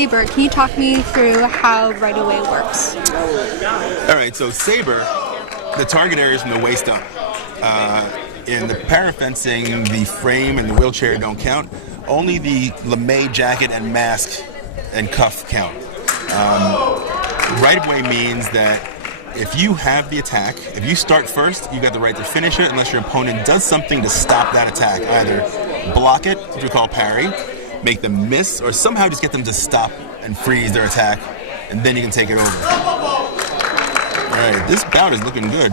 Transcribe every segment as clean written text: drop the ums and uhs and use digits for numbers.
saber. Can you talk me through how right away works? All right, so saber, the target area is from the waist up. In the para fencing, the frame and the wheelchair don't count. Only the lame jacket and mask and cuff count. Right of way means that if you have the attack, if you start first, you got the right to finish it unless your opponent does something to stop that attack. Either block it, which we call parry, make them miss, or somehow just get them to stop and freeze their attack, and then you can take it over. All right, this bout is looking good.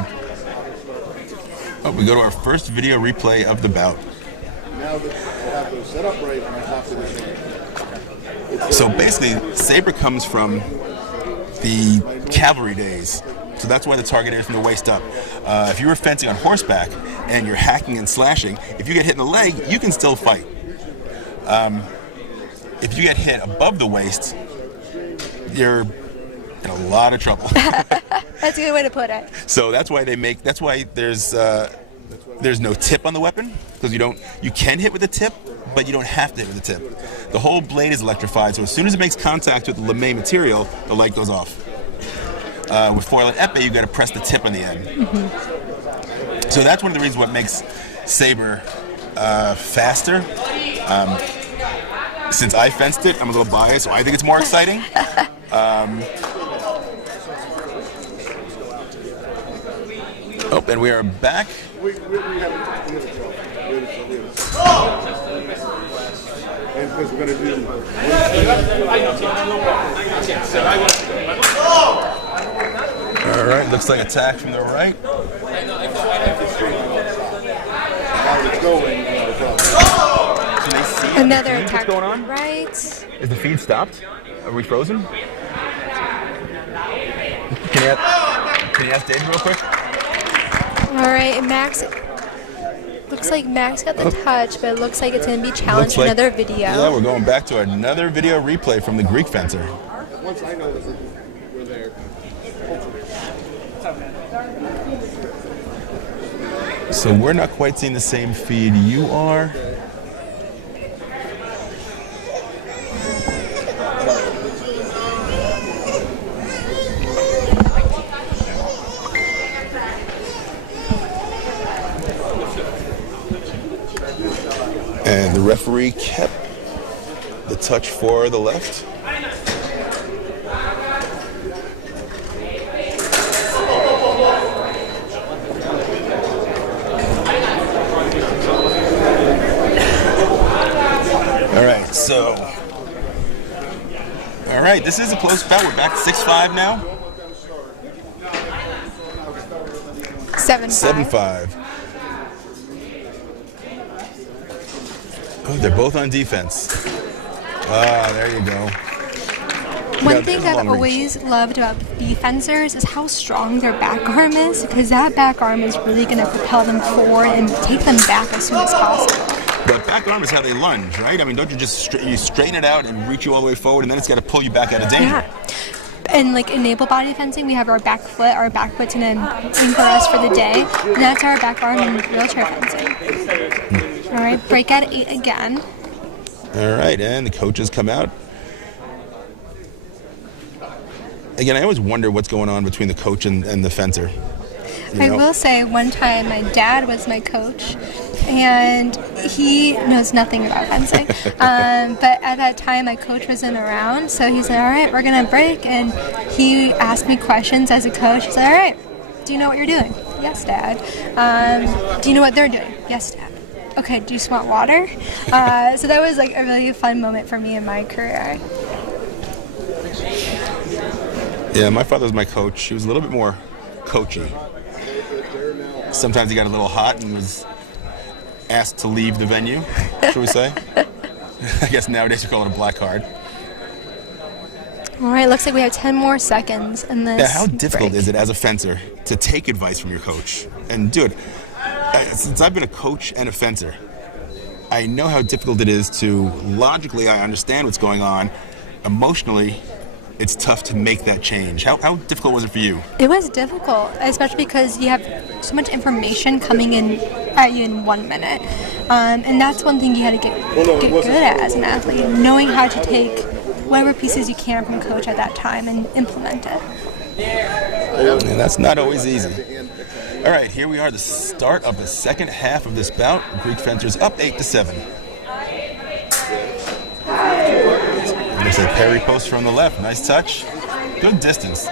Oh, we go to our first video replay of the bout. Now that I have those set up right, I have to. So basically, saber comes from the cavalry days. So that's why the target area is from the waist up. If you were fencing on horseback and you're hacking and slashing, if you get hit in the leg, you can still fight. If you get hit above the waist, you're in a lot of trouble. That's a good way to put it. So that's why there's no tip on the weapon, because you can hit with the tip, but you don't have to hit with the tip. The whole blade is electrified, so as soon as it makes contact with the lame material, the light goes off. With foil and epee, you got to press the tip on the end. Mm-hmm. So that's one of the reasons what makes saber faster. Since I fenced it, I'm a little biased, so I think it's more exciting. Oh, and we are back. We have and because we're going to do. All right, looks like attack from the right. Another attack. What's going on? Right. Is the feed stopped? Are we frozen? Can you ask David real quick? All right, Max. Looks like Max got the touch, but it looks like it's going to be challenged for another video. Yeah, we're going back to another video replay from the Greek fencer. Once I know that we're there. So we're not quite seeing the same feed you are. And the referee kept the touch for the left. All right, this is a close bout. We're back to 6-5 now. 7-5. 7-5. Oh, they're both on defense. Ah, there you go. One thing I've always loved about defensors is how strong their back arm is, because that back arm is really going to propel them forward and take them back as soon as possible. But back arm is how they lunge, right? I mean, don't you just you straighten it out and reach you all the way forward, and then it's got to pull you back out of danger. Yeah. And like in naval body fencing, we have our back foot. Our back foot's an anchor us for the day, and that's our back arm in wheelchair fencing. All right, break at 8 again. All right, and the coaches come out. Again, I always wonder what's going on between the coach and the fencer. I will say one time my dad was my coach, and he knows nothing about fencing. But at that time, my coach wasn't around, so he said, all right, we're going to break. And he asked me questions as a coach. He said, all right, do you know what you're doing? Yes, Dad. Do you know what they're doing? Yes, Dad. Okay, do you just want water? So that was like a really fun moment for me in my career. Yeah, my father was my coach. He was a little bit more coachy. Sometimes he got a little hot and was asked to leave the venue, shall we say. I guess nowadays we call it a black card. All right, looks like we have 10 more seconds in this. Yeah, how difficult is it as a fencer to take advice from your coach and do it? Since I've been a coach and a fencer, I know how difficult it is to, logically, I understand what's going on. Emotionally, it's tough to make that change. How difficult was it for you? It was difficult, especially because you have so much information coming in at you in 1 minute. And that's one thing you had to get good at as an athlete, knowing how to take whatever pieces you can from coach at that time and implement it. And that's not always easy. All right, here we are, the start of the second half of this bout. Greek fencers up 8-7. There's a parry post from the left. Nice touch. Good distance.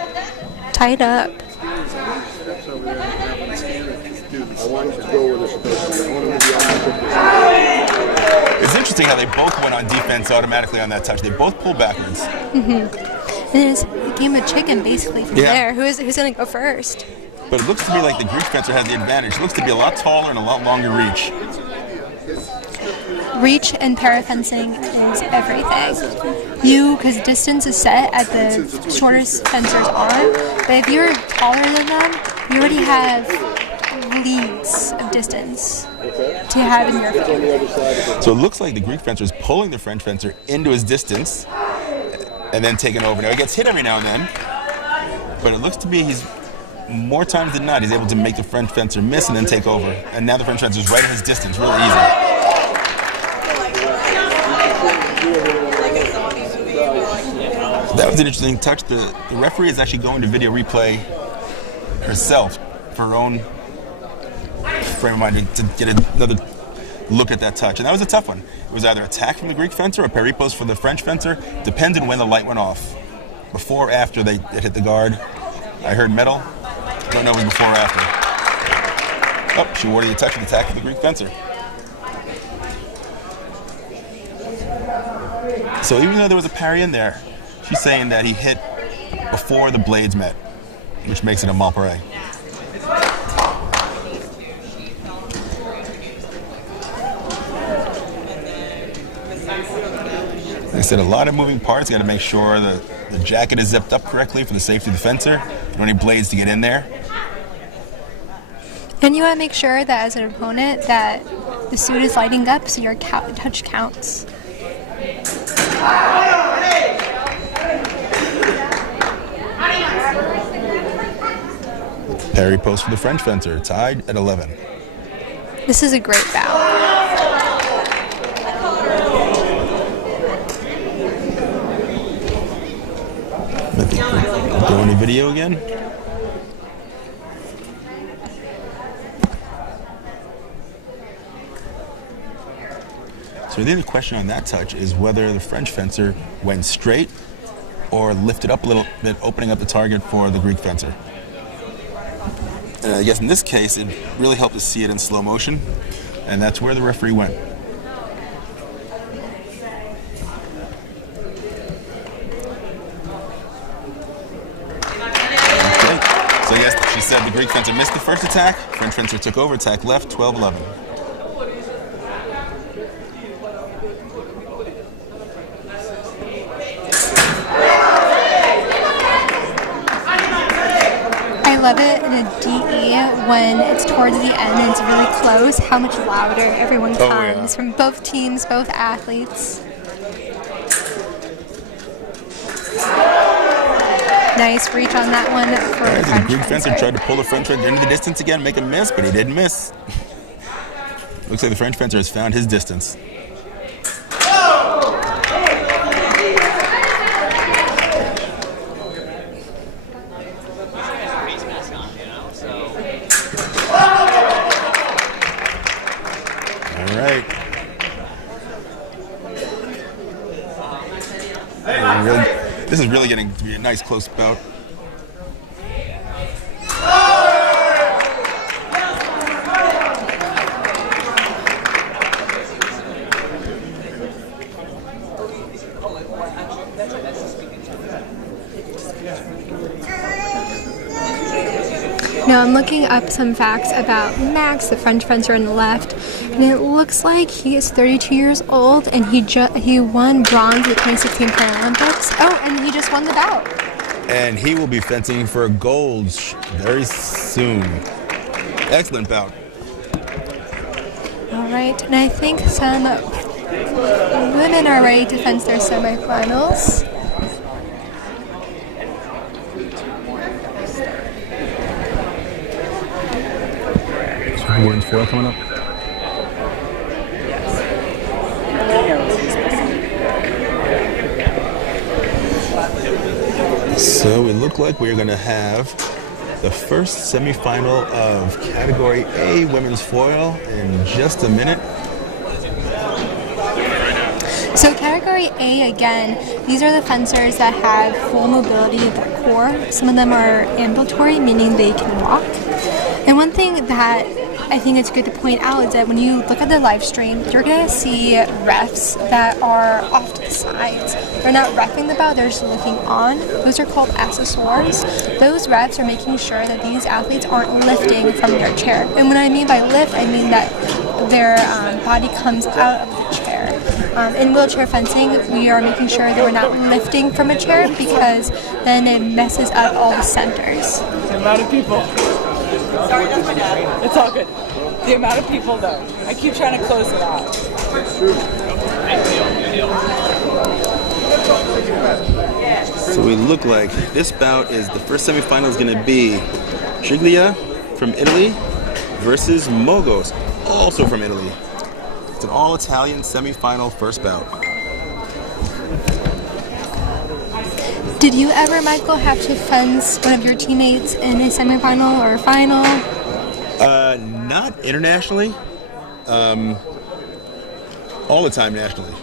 Tied up. It's interesting how they both went on defense automatically on that touch. They both pulled backwards. And it's a game of chicken basically from there. Who's going to go first? But it looks to me like the Greek fencer has the advantage. It looks to be a lot taller and a lot longer reach. Reach and para-fencing is everything. Because distance is set at the shortest fencer's arm, but if you're taller than them, you already have leads of distance to have in your favor. So it looks like the Greek fencer is pulling the French fencer into his distance and then taking over. Now he gets hit every now and then, but it looks to be he's more times than not he's able to make the French fencer miss and then take over. And now the French fencer is right at his distance, really easy. That was an interesting touch. The referee is actually going to video replay herself for her own frame of mind to get another look at that touch. And that was a tough one. It was either attack from the Greek fencer or parry post from the French fencer. Depended when the light went off. Before or after it hit the guard. I heard metal. Don't know if it was before or after. Oh, she awarded the touch of attack for the Greek fencer. So even though there was a parry in there, she's saying that he hit before the blades met, which makes it a mal parry. Like I said, a lot of moving parts. Got to make sure the jacket is zipped up correctly for the safety of the fencer. Don't any blades to get in there. And you want to make sure that as an opponent that the suit is lighting up so your touch counts. Parry post for the French fencer, tied at 11. This is a great bout. Go into video again. So the other question on that touch is whether the French fencer went straight or lifted up a little bit, opening up the target for the Greek fencer. And I guess in this case, it really helped to see it in slow motion, and that's where the referee went. Okay, so yes, she said the Greek fencer missed the first attack, French fencer took over, attack left, 12-11. I love it in a DE when it's towards the end and it's really close, how much louder everyone comes from both teams, both athletes. Nice reach on that one for the French The Greek fencer tried to pull the French fencer into the distance again, make him miss, but he didn't miss. Looks like the French fencer has found his distance. This is really getting to be a nice close bout. Now I'm looking up some facts about Max, the French fencer on the left, and it looks like he is 32 years old and he won bronze at the 2016 Paralympics. Oh, and he just won the bout. And he will be fencing for gold very soon. Excellent bout. All right, and I think some women are ready to fence their semifinals. Women's foil coming up. So it looked like we're going to have the first semifinal of Category A Women's Foil in just a minute. So Category A, again, these are the fencers that have full mobility of their core. Some of them are ambulatory, meaning they can walk. And one thing that I think it's good to point out is that when you look at the live stream, you're going to see refs that are off to the sides. They're not reffing the bout, they're just looking on. Those are called assessors. Those refs are making sure that these athletes aren't lifting from their chair. And when I mean by lift, I mean that their body comes out of the chair. In wheelchair fencing, we are making sure that we're not lifting from a chair because then it messes up all the centers. The amount of people. Sorry, that's my dad. It's all good. The amount of people, though. I keep trying to close it out. So we look like this bout is the first semifinal is going to be Triglia from Italy versus Mogos, also from Italy. It's an all-Italian semifinal first bout. Did you ever, Michael, have to fence one of your teammates in a semifinal or a final? Not internationally. All the time nationally.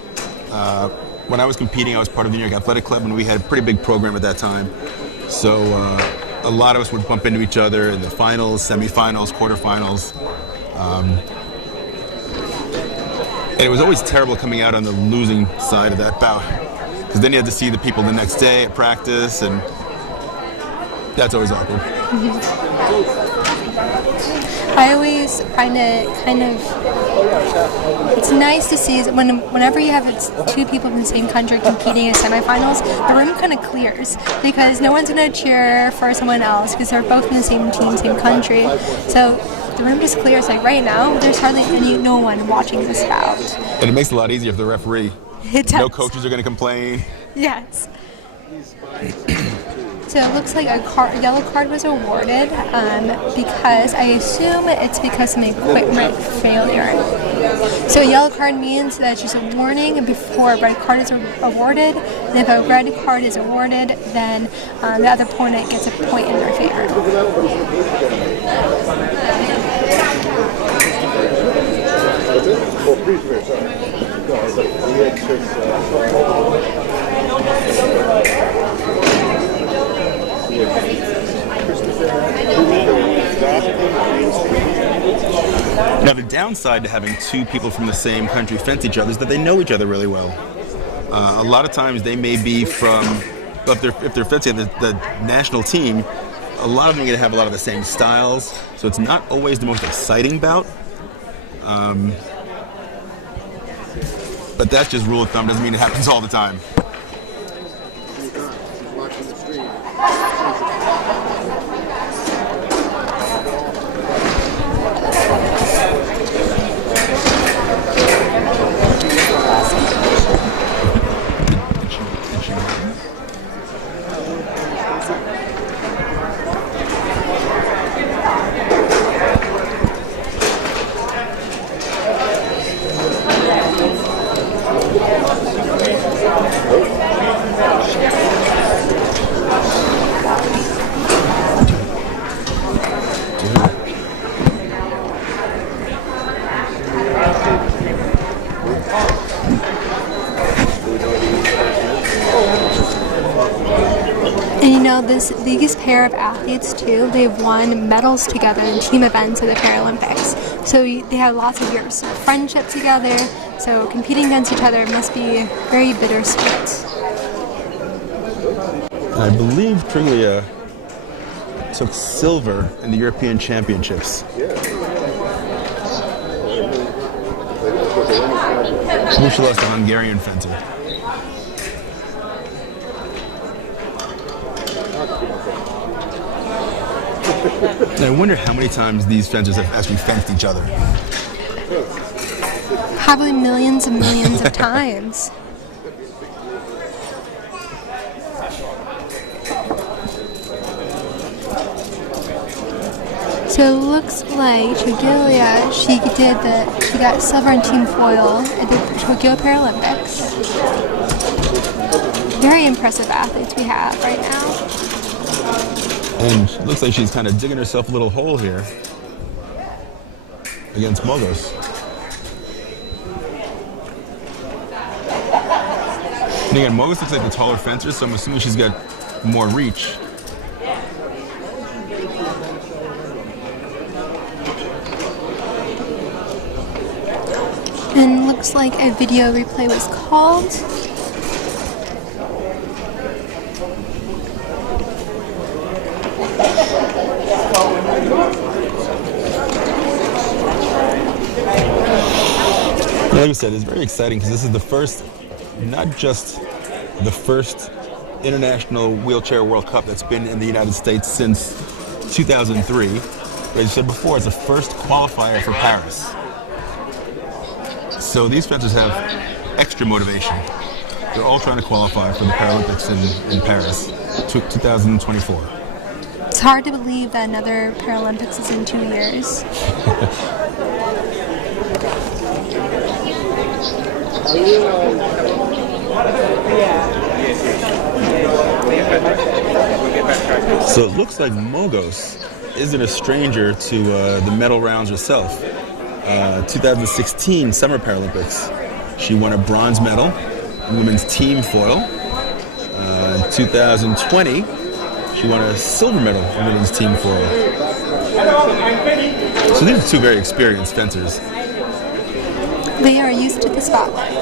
When I was competing, I was part of the New York Athletic Club, and we had a pretty big program at that time. So a lot of us would bump into each other in the finals, semifinals, quarterfinals. And it was always terrible coming out on the losing side of that bout. Because then you had to see the people the next day at practice, and that's always awkward. I always find it kind of, it's nice to see whenever you have two people from the same country competing in semifinals, the room kind of clears because no one's going to cheer for someone else because they're both from the same team, same country. So the room just clears. Like right now, there's hardly no one watching this bout. And it makes it a lot easier for the referee. It does. No coaches are going to complain. Yes. So it looks like a yellow card was awarded because I assume it's because of an equipment failure. So a yellow card means that it's just a warning before a red card is awarded. And if a red card is awarded, then the other opponent gets a point in their favor. Now, the downside to having two people from the same country fence each other is that they know each other really well. A lot of times they may be from, if they're fencing the national team, a lot of them are going to have a lot of the same styles, so it's not always the most exciting bout. But that's just rule of thumb, doesn't mean it happens all the time. And you know, these pair of athletes too, they've won medals together in team events at the Paralympics. So they have lots of years of friendship together, so competing against each other must be very bittersweet. I believe Triglia took silver in the European Championships. I believe she lost a Hungarian fencer. And I wonder how many times these fencers have actually fenced each other. Probably millions and millions of times. So it looks like Triglia, she got silver in team foil at the Tokyo Paralympics. Very impressive athletes we have right now. And it looks like she's kind of digging herself a little hole here against Mogos. And again, Mogos looks like the taller fencer, so I'm assuming she's got more reach. And looks like a video replay was called. Like I said, it's very exciting because this is the first, not just the first International Wheelchair World Cup that's been in the United States since 2003. But as I said before, it's the first qualifier for Paris. So these fencers have extra motivation. They're all trying to qualify for the Paralympics in Paris, 2024. It's hard to believe that another Paralympics is in 2 years. So it looks like Mogos isn't a stranger to the medal rounds herself. 2016 Summer Paralympics, she won a bronze medal in women's team foil. 2020, she won a silver medal in women's team foil. So these are two very experienced fencers. They are used to the spotlight.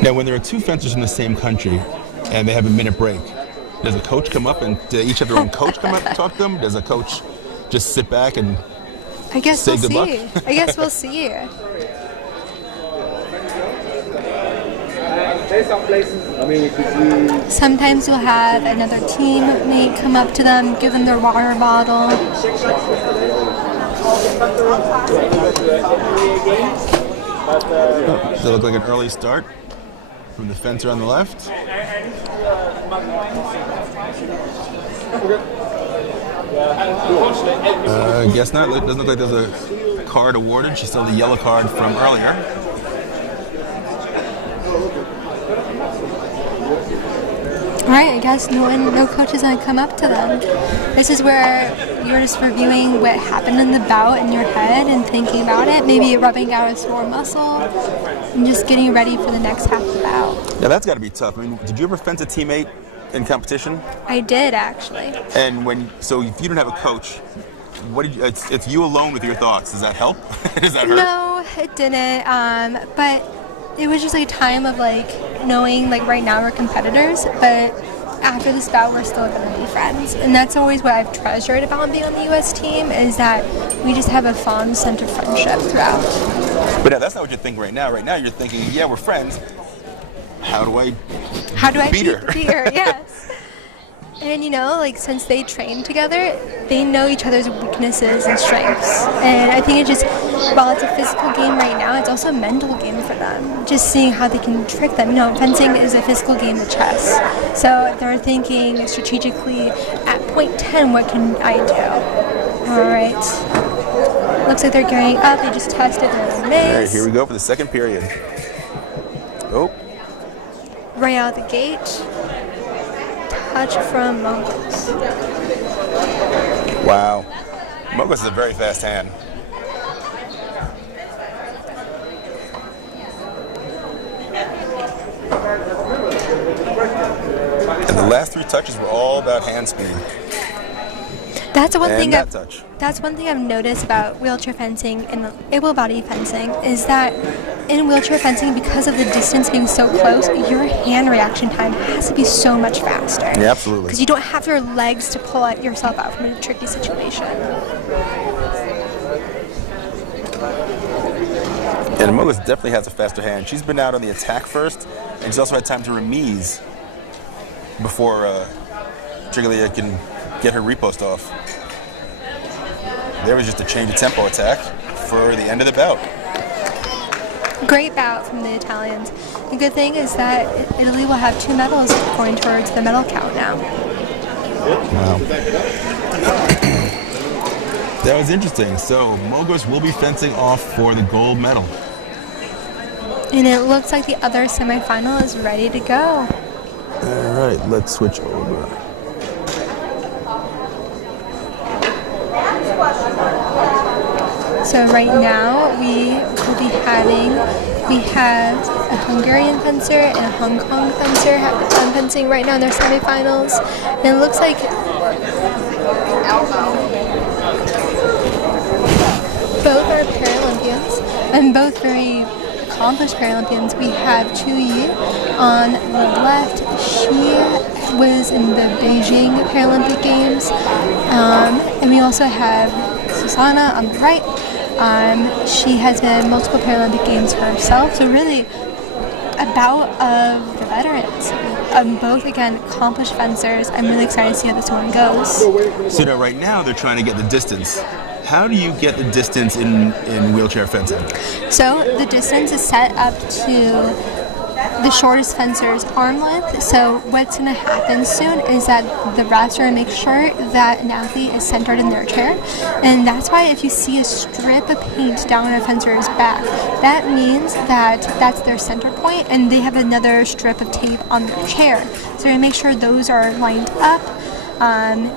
Now, when there are two fencers from the same country and they have a minute break, does a coach come up and do they each have their own coach come up and talk to them? Does a coach just sit back and I guess say we'll good see. luck? I guess we'll see. Sometimes you'll have another teammate come up to them, give them their water bottle. Does it look like an early start from the fencer on the left? Guess not. It doesn't look like there's a card awarded. She still had the yellow card from earlier. All right, I guess no coach is going to come up to them. This is where you're just reviewing what happened in the bout in your head and thinking about it, maybe rubbing out a sore muscle and just getting ready for the next half of the bout. Now that's got to be tough. I mean, did you ever fence a teammate in competition? I did, actually. And so if you didn't have a coach, what did you, it's you alone with your thoughts. Does that help? Does that hurt? No, it didn't. But it was just a time of knowing right now we're competitors, but after this bout we're still going to be friends. And that's always what I've treasured about being on the U.S. team, is that we just have a fond sense of friendship throughout. But now, that's not what you're thinking right now. Right now you're thinking, yeah, we're friends. How do I beat her? Beat her, yes. And since they train together, they know each other's weaknesses and strengths. And I think while it's a physical game right now, it's also a mental game for them. Just seeing how they can trick them. Fencing is a physical game of chess. So they're thinking strategically, at point 10, what can I do? All right. Looks like they're gearing up. They just tested their mace. All right, here we go for the second period. Oh. Right out of the gate. Touch from Mogos. Wow. Mogos is a very fast hand. And the last three touches were all about hand speed. That's one thing. Touch. That's one thing I've noticed about wheelchair fencing and able body fencing is that in wheelchair fencing, because of the distance being so close, your hand reaction time has to be so much faster. Yeah, absolutely. Because you don't have your legs to pull yourself out from a tricky situation. And Mogos definitely has a faster hand. She's been out on the attack first, and she's also had time to remise before Jigglia can get her repost off. There was just a change of tempo attack for the end of the bout. Great bout from the Italians. The good thing is that Italy will have 2 medals going towards the medal count now. Wow. That was interesting. So Mogos will be fencing off for the gold medal. And it looks like the other semifinal is ready to go. All right, let's switch over. So right now we have a Hungarian fencer and a Hong Kong fencer fencing right now in their semifinals. And it looks like both are Paralympians and both very accomplished Paralympians. We have Chu Yi on the left. She was in the Beijing Paralympic Games. And we also have Susanna on the right. She has been multiple Paralympic Games for herself. So really a bout of the veterans. Both, again, accomplished fencers. I'm really excited to see how this one goes. So now, right now, they're trying to get the distance. How do you get the distance in wheelchair fencing? So the distance is set up to the shortest fencer's arm length. So what's going to happen soon is that the refs are going to make sure that an athlete is centered in their chair. And that's why if you see a strip of paint down a fencer's back, that means that that's their center point and they have another strip of tape on their chair. So they're going to make sure those are lined up.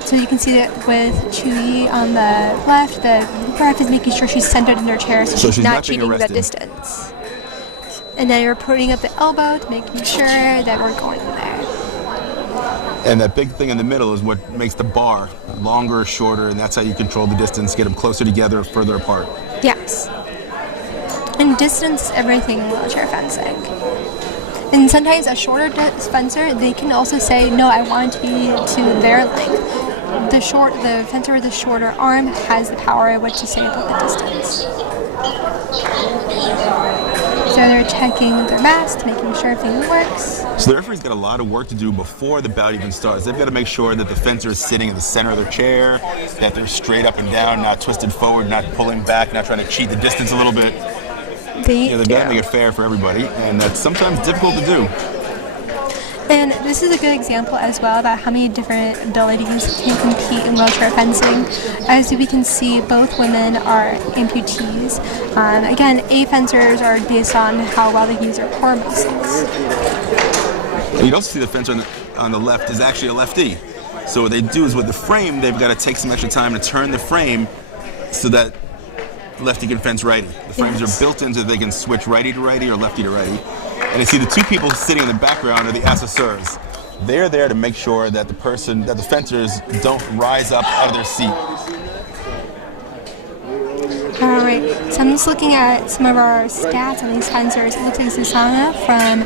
So you can see that with Chu Yi on the left, the ref is making sure she's centered in her chair so she's not cheating that distance. And then you're putting up the elbow to making sure that we're going there. And that big thing in the middle is what makes the bar longer or shorter, and that's how you control the distance, get them closer together or further apart. Yes. And distance is everything in wheelchair fencing. And sometimes a shorter fencer, they can also say, no, I want it to be to their length. The fencer with the shorter arm has the power of what to say about the distance. So they're checking their mast, making sure everything works. So the referee's got a lot of work to do before the bout even starts. They've got to make sure that the fencer is sitting in the center of their chair, that they're straight up and down, not twisted forward, not pulling back, not trying to cheat the distance a little bit. They've got to make it fair for everybody, and that's sometimes difficult to do. And this is a good example as well about how many different abilities can compete in wheelchair fencing. As we can see, both women are amputees. Again, A fencers are based on how well they use their core muscles. And you'd also see the fencer on the left is actually a lefty. So what they do is with the frame, they've got to take some extra time to turn the frame so that lefty can fence righty. The frames are built in so they can switch righty to righty or lefty to righty. And you see the two people sitting in the background are the assesseurs. They're there to make sure that the fencers don't rise up out of their seat. All right, so I'm just looking at some of our stats on these fencers. It looks like Susanna from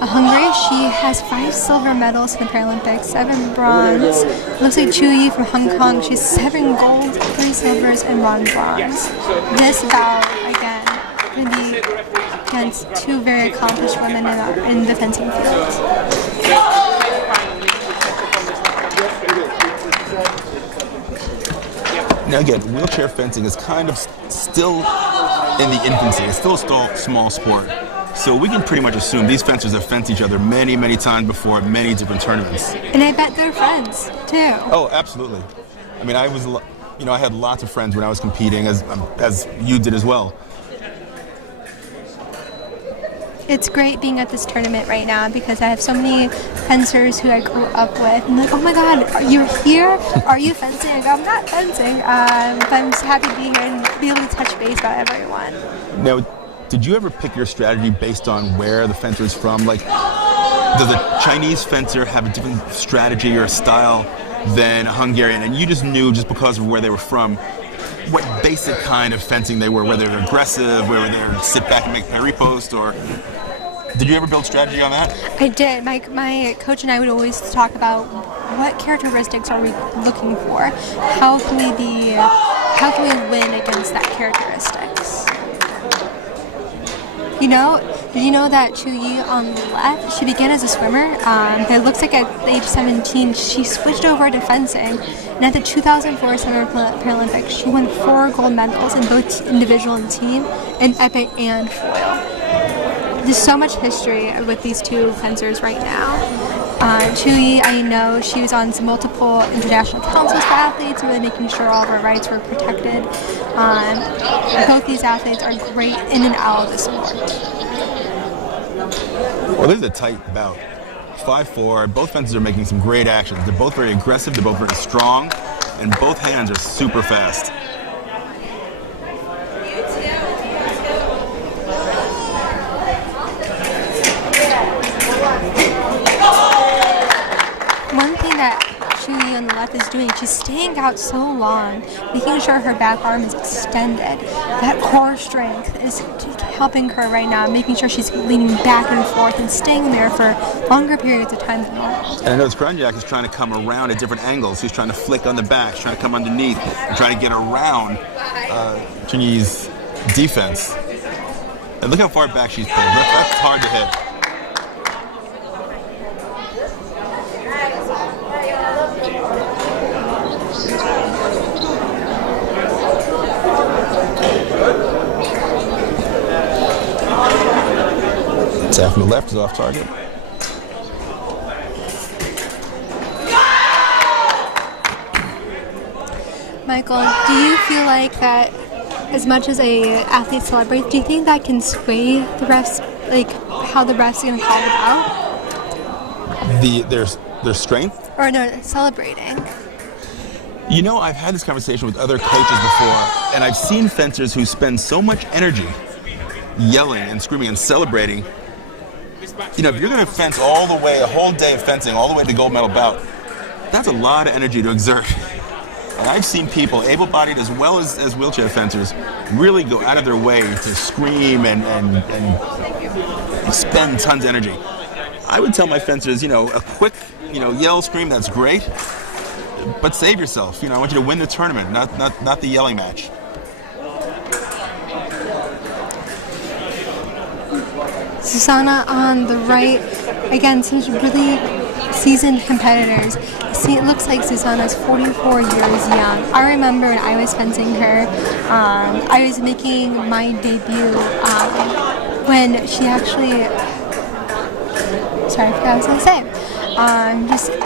Hungary, she has 5 silver medals in the Paralympics, 7 bronze. It looks like Chu Yi from Hong Kong, she's 7 gold, 3 silvers, and 1 bronze. This bout, again, going to be against 2 very accomplished women in the fencing field. Now again, wheelchair fencing is kind of still in the infancy. It's still a small sport. So we can pretty much assume these fencers have fenced each other many, many times before at many different tournaments. And I bet they're friends, too. Oh, absolutely. I mean, I had lots of friends when I was competing, as you did as well. It's great being at this tournament right now because I have so many fencers who I grew up with. And like, oh my God, you're here? Are you fencing? I go, I'm not fencing, but I'm just happy to be here and be able to touch base about everyone. Now, did you ever pick your strategy based on where the fencer is from? Like, does a Chinese fencer have a different strategy or style than a Hungarian? And you just knew just because of where they were from what basic kind of fencing they were, whether they're aggressive, whether they're sit back and make parry post, or did you ever build strategy on that? I did. My coach and I would always talk about what characteristics are we looking for? How can we win against that characteristics? Did you know that Chu Yi on the left, she began as a swimmer, but it looks like at age 17 she switched over to fencing, and at the 2004 Summer Paralympics she won 4 gold medals in both individual and team, in epic and foil. There's so much history with these two fencers right now. Chu Yi, I know she was on multiple international councils for athletes, really making sure all of our rights were protected. Both these athletes are great in and out of the sport. Well, this is a tight bout. 5'4". Both fences are making some great actions. They're both very aggressive. They're both very strong, and both hands are super fast. One thing that she on the left is doing, she's staying out so long, making sure her back arm is extended. That core strength is helping her right now, making sure she's leaning back and forth and staying there for longer periods of time than normal. And I notice Crown Jack is trying to come around at different angles. He's trying to flick on the back, he's trying to come underneath, and trying to get around Chunyi's defense. And look how far back she's pulled. That's hard to hit. Attack from the left is off target. Michael, do you feel like that as much as a athlete celebrates, do you think that can sway the refs, like how the refs are going to call it out? Their strength? Or no, celebrating. You know, I've had this conversation with other coaches before, and I've seen fencers who spend so much energy yelling and screaming and celebrating. You know, if you're going to fence all the way, a whole day of fencing, all the way to the gold medal bout, that's a lot of energy to exert. And I've seen people, able-bodied as well as wheelchair fencers, really go out of their way to scream and spend tons of energy. I would tell my fencers, you know, a quick, yell, scream, that's great, but save yourself. You know, I want you to win the tournament, not the yelling match. Susanna on the right, again, some really seasoned competitors. See, it looks like Susanna's 44 years young. I remember when I was fencing her, I was making my debut when she actually, sorry, I forgot what I was going to say.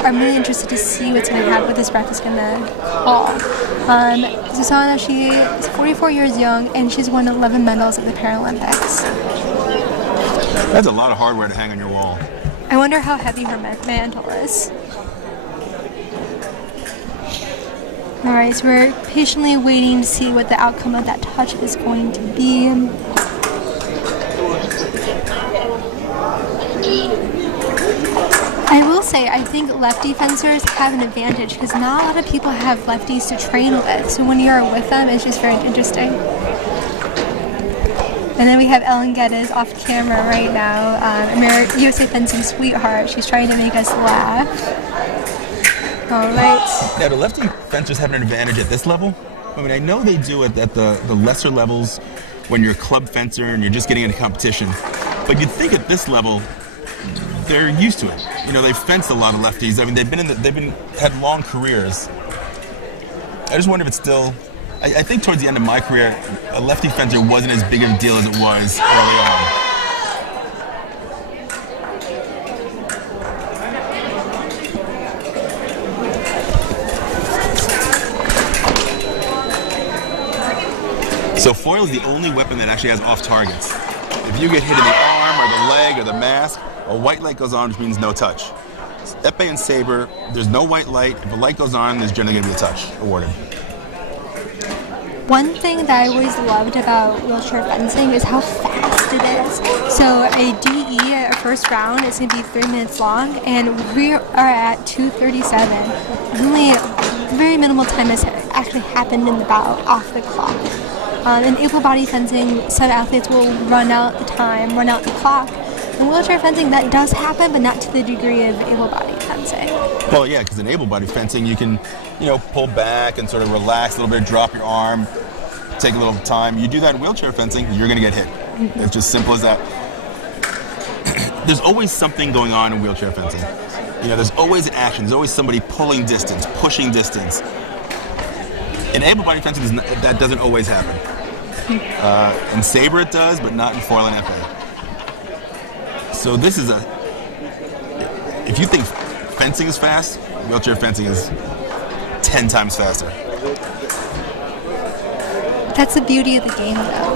I'm really interested to see what's going to happen, what this ref is going to call. Susanna, she is 44 years young, and she's won 11 medals at the Paralympics. That's a lot of hardware to hang on your wall. I wonder how heavy her mantle is. Alright, so we're patiently waiting to see what the outcome of that touch is going to be. I will say, I think lefty fencers have an advantage because not a lot of people have lefties to train with. So when you're with them, it's just very interesting. And then we have Ellen Geddes off camera right now, USA Fencing sweetheart. She's trying to make us laugh. All right. Now, do lefty fencers have an advantage at this level? I mean, I know they do it at the lesser levels when you're a club fencer and you're just getting into competition. But you'd think at this level, they're used to it. You know, they've fenced a lot of lefties. I mean, they've had long careers. I just wonder if it's still. I think towards the end of my career, a lefty fencer wasn't as big of a deal as it was early on. So foil is the only weapon that actually has off targets. If you get hit in the arm or the leg or the mask, a white light goes on, which means no touch. Epee and saber, there's no white light. If a light goes on, there's generally going to be a touch awarded. One thing that I always loved about wheelchair fencing is how fast it is. So a DE at a first round is going to be 3 minutes long, and we are at 2:37. Only very minimal time has actually happened in the bout off the clock. In able-bodied fencing, some athletes will run out the time, run out the clock. In wheelchair fencing, that does happen, but not to the degree of able-bodied fencing. Well, yeah, because in able-bodied fencing, you can, pull back and sort of relax a little bit, drop your arm, take a little time. You do that in wheelchair fencing, you're going to get hit. It's just simple as that. There's always something going on in wheelchair fencing. There's always an action. There's always somebody pulling distance, pushing distance. In able-bodied fencing, that doesn't always happen. In saber it does, but not in foil and epee. So this is if you think fencing is fast, wheelchair fencing is 10 times faster. That's the beauty of the game, though.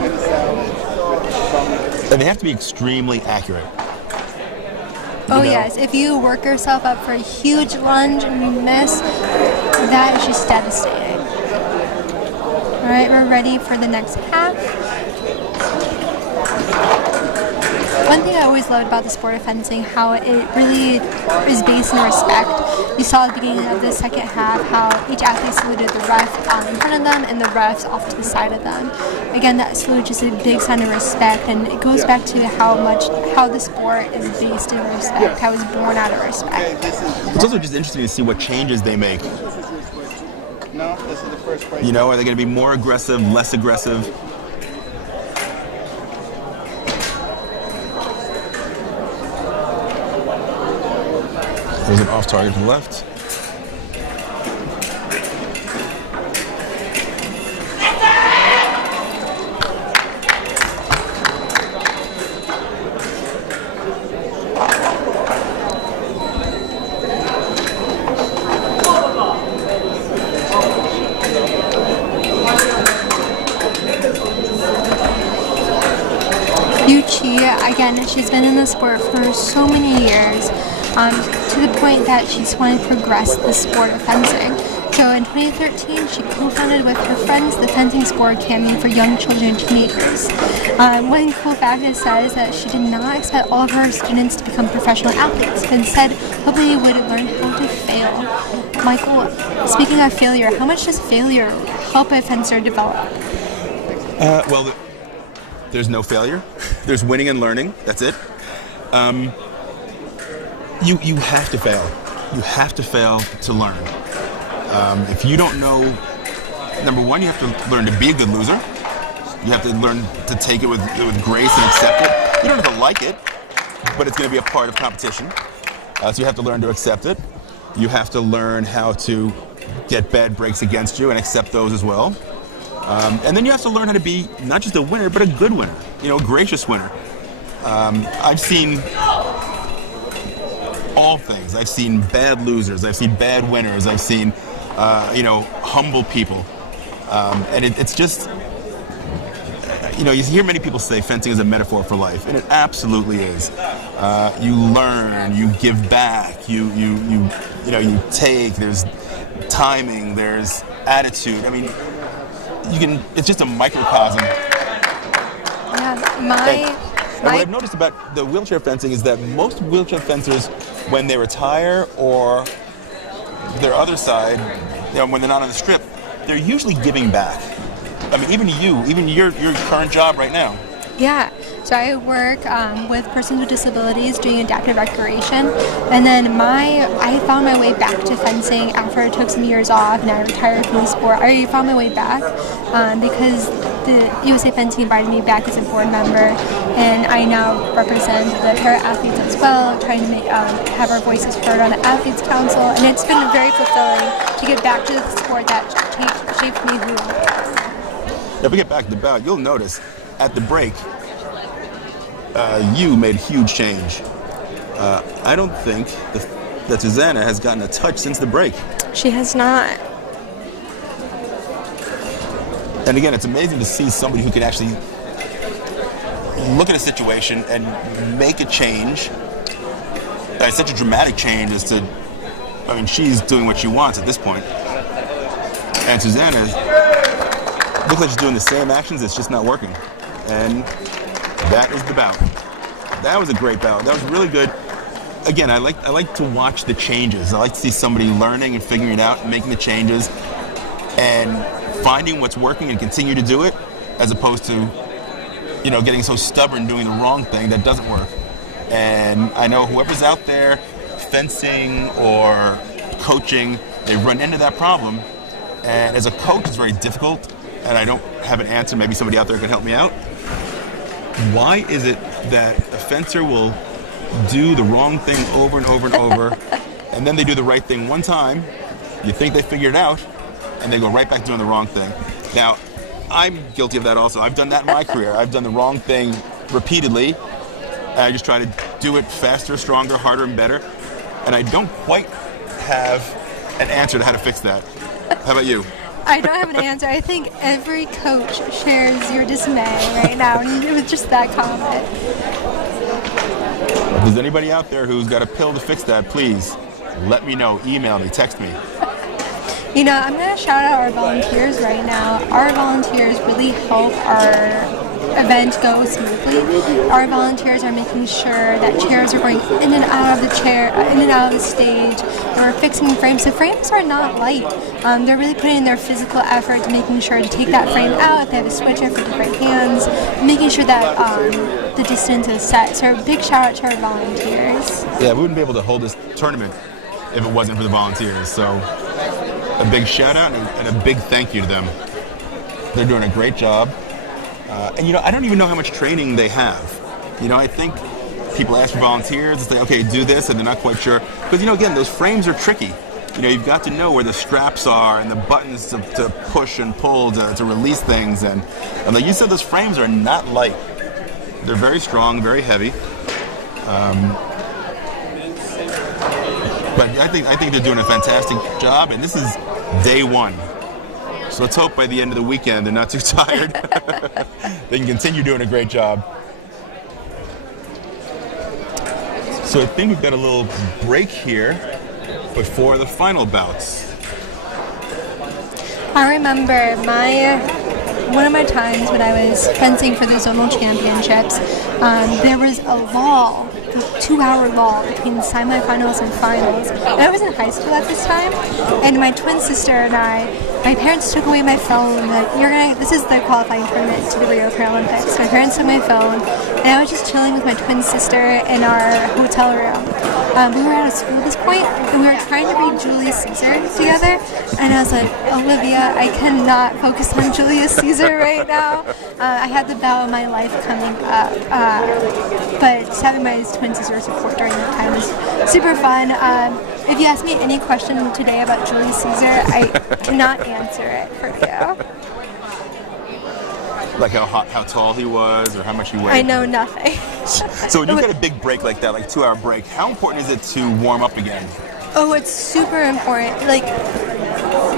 And they have to be extremely accurate. Oh yes, if you work yourself up for a huge lunge and you miss, that is just devastating. All right, we're ready for the next half. One thing I always loved about the sport of fencing, how it really is based in respect. You saw at the beginning of the second half how each athlete saluted the ref in front of them and the refs off to the side of them. Again, that salute is just a big sign of respect, and it goes back to how the sport is based in respect, how it's born out of respect. It's also just interesting to see what changes they make. No, this is the first fight. You know, are they going to be more aggressive, less aggressive? There's an off target to the left. Again, she's been in the sport for so many years, to the point that she's wanting to progress the sport of fencing. So in 2013, she co-founded with her friends the Fencing Sport Academy for young children and teenagers. One cool fact it says that she did not expect all of her students to become professional athletes, but instead hoped they would learn how to fail. Michael, speaking of failure, how much does failure help a fencer develop? Well, there's no failure. There's winning and learning. That's it. You have to fail. You have to fail to learn. If you don't know, number one, you have to learn to be a good loser. You have to learn to take it with grace and accept it. You don't have to like it, but it's going to be a part of competition. So you have to learn to accept it. You have to learn how to get bad breaks against you and accept those as well. And then you have to learn how to be not just a winner, but a good winner, a gracious winner. I've seen all things. I've seen bad losers. I've seen bad winners. I've seen, humble people. And it's just, you hear many people say fencing is a metaphor for life, and it absolutely is. You learn, you give back, you take, there's timing, there's attitude. I mean, it's just a microcosm. Yeah, and what I've noticed about the wheelchair fencing is that most wheelchair fencers, when they retire or their other side, when they're not on the strip, they're usually giving back. I mean, even your current job right now. Yeah, so I work with persons with disabilities doing adaptive recreation, and then I found my way back to fencing after I took some years off and I retired from the sport. I found my way back because the USA Fencing invited me back as a board member, and I now represent the para-athletes as well, trying to have our voices heard on the Athletes Council, and it's been very fulfilling to get back to the sport that shaped me who I am. If we get back to the bout, you'll notice at the break, you made a huge change. I don't think that Susanna has gotten a touch since the break. She has not. And again, it's amazing to see somebody who can actually look at a situation and make a change. It's such a dramatic change as to, she's doing what she wants at this point. And Susanna looks like she's doing the same actions, it's just not working. And that is the bout. That was a great bout. That was really good. Again, I like to watch the changes. I like to see somebody learning and figuring it out and making the changes and finding what's working and continue to do it, as opposed to, getting so stubborn doing the wrong thing that doesn't work. And I know whoever's out there fencing or coaching, they run into that problem. And as a coach, it's very difficult, and I don't have an answer. Maybe somebody out there can help me out. Why is it that a fencer will do the wrong thing over and over and over, and then they do the right thing one time, you think they figured it out, and they go right back doing the wrong thing? Now, I'm guilty of that also. I've done that in my career. I've done the wrong thing repeatedly, and I just try to do it faster, stronger, harder, and better, and I don't quite have an answer to how to fix that. How about you? I don't have an answer. I think every coach shares your dismay right now with just that comment. If there's anybody out there who's got a pill to fix that, please let me know. Email me, text me. You know, I'm going to shout out our volunteers right now. Our volunteers really help our event go smoothly. Our volunteers are making sure that chairs are going in and out of the chair, in and out of the stage. We're fixing frames. The frames are not light. They're really putting in their physical effort to making sure to take that frame out if they have a switcher for different hands, making sure that the distance is set. So a big shout out to our volunteers. Yeah, we wouldn't be able to hold this tournament if it wasn't for the volunteers. So a big shout out and a big thank you to them. They're doing a great job. And, you know, I don't even know how much training they have. You know, I think people ask for volunteers and say, okay, do this, and they're not quite sure. Because, you know, again, those frames are tricky. You know, you've got to know where the straps are and the buttons to push and pull to release things. And like you said, those frames are not light. They're very strong, very heavy. But I think they're doing a fantastic job, and this is day one. So let's hope by the end of the weekend they're not too tired. They can continue doing a great job. So I think we've got a little break here before the final bouts. I remember one of my times when I was fencing for the zonal championships, there was a lull, a 2-hour lull between semifinals and finals. And I was in high school at this time, and my twin sister and my parents took away my phone. Like, this is the qualifying tournament to the Rio Paralympics. My parents took my phone, and I was just chilling with my twin sister in our hotel room. We were out of school at this point, and we were trying to read Julius Caesar together. And I was like, Olivia, I cannot focus on Julius Caesar right now. I had the bout of my life coming up. But having my twin sister support during that time was super fun. If you ask me any question today about Julius Caesar, I cannot answer it for you. Like how tall he was or how much he weighed? I know nothing. So when you get a big break like that, like 2-hour break, how important is it to warm up again? Oh, it's super important. Like,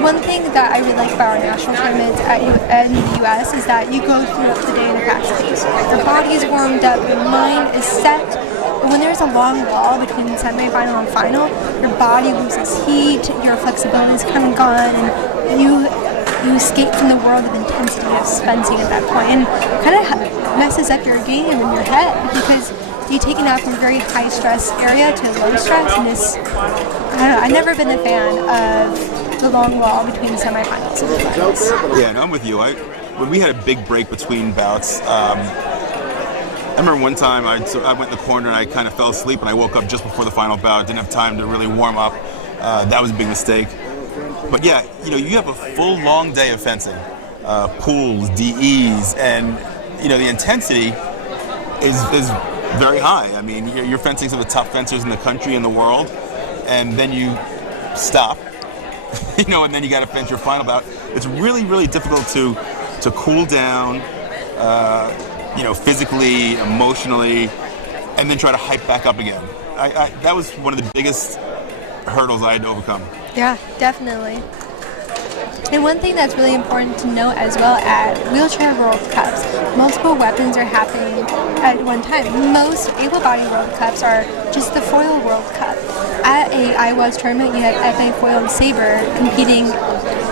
one thing that I really like about our national tournaments in the U.S. is that you go throughout the day in a fast pace. Your body is warmed up, your mind is set. And when there's a long lull between semifinal and final, your body loses heat, your flexibility is kind of gone, and you escape from the world of intensity of fencing at that point, and kind of messes up your game in your head because you take it out from a very high stress area to low stress, and this, I don't know, I've never been a fan of the long wall between semifinals and finals. Yeah, and I'm with you. When we had a big break between bouts, I remember one time I went in the corner and I kind of fell asleep, and I woke up just before the final bout. Didn't have time to really warm up. That was a big mistake. But yeah, you know, you have a full long day of fencing, pools, DEs, and you know the intensity is very high. I mean, you're fencing some of the top fencers in the country and the world, and then you stop, you know, and then you got to fence your final bout. It's really, really difficult to cool down, you know, physically, emotionally, and then try to hype back up again. That was one of the biggest hurdles I had to overcome. Yeah, definitely. And one thing that's really important to note as well at wheelchair World Cups, multiple weapons are happening at one time. Most able-bodied World Cups are just the foil World Cup. At a IWAS tournament, you have epee, foil, and saber competing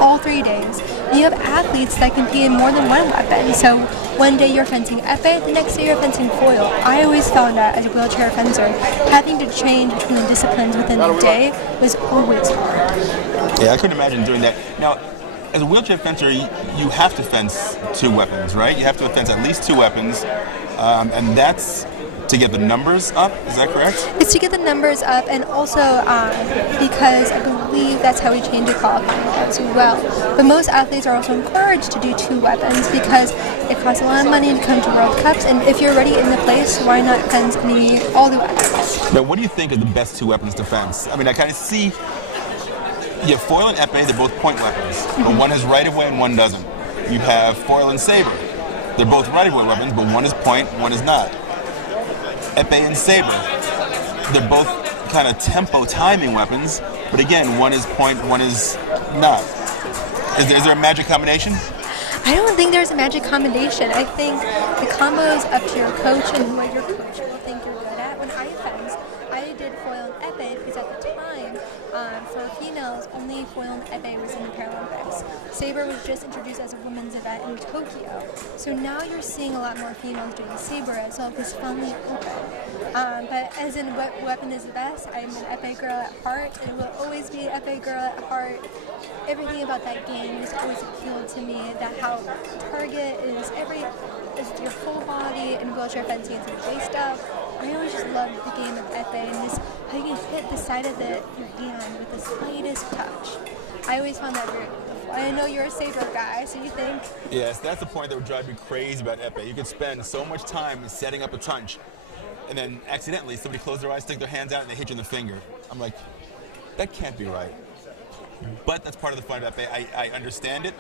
all 3 days. And you have athletes that compete in more than one weapon. So one day you're fencing epee, the next day you're fencing foil. I always found that as a wheelchair fencer, having to change between the disciplines within a day was always hard. Yeah, I couldn't imagine doing that. Now, as a wheelchair fencer, you have to fence 2 weapons, right? You have to fence at least 2 weapons, and that's to get the numbers up. Is that correct? It's to get the numbers up, and also because I believe that's how we change the qualifying as well. But most athletes are also encouraged to do 2 weapons because it costs a lot of money to come to World Cups, and if you're already in the place, why not fence all the weapons? Now, what do you think are the best 2 weapons to fence? I mean, I kind of see. You have foil and epee, they're both point weapons, but one has right-of-way and one doesn't. You have foil and saber. They're both right-of-way weapons, but one is point, one is not. Epee and saber, they're both kind of tempo timing weapons, but again, one is point, one is not. Is there a magic combination? I don't think there's a magic combination. I think the combo is up to your coach and what your coach will think you're good at. When I only foil and epee was in the Paralympics. Sabre was just introduced as a women's event in Tokyo. So now you're seeing a lot more females doing sabre as well, because it's finally open. But as in what weapon is the best, I'm an epee girl at heart, and will always be an epee girl at heart. Everything about that game has always appealed to me, that how target is your full body, and wheelchair fencing is your waist up. I always just loved the game of epee, and this how you can hit the side of your hand with the slightest touch. I always found that very beautiful. I know you're a sabre guy, so you think? Yes, that's the point that would drive me crazy about epee. You could spend so much time setting up a touch, and then accidentally somebody close their eyes, stick their hands out, and they hit you in the finger. I'm like, that can't be right. But that's part of the fun of epee. I understand it.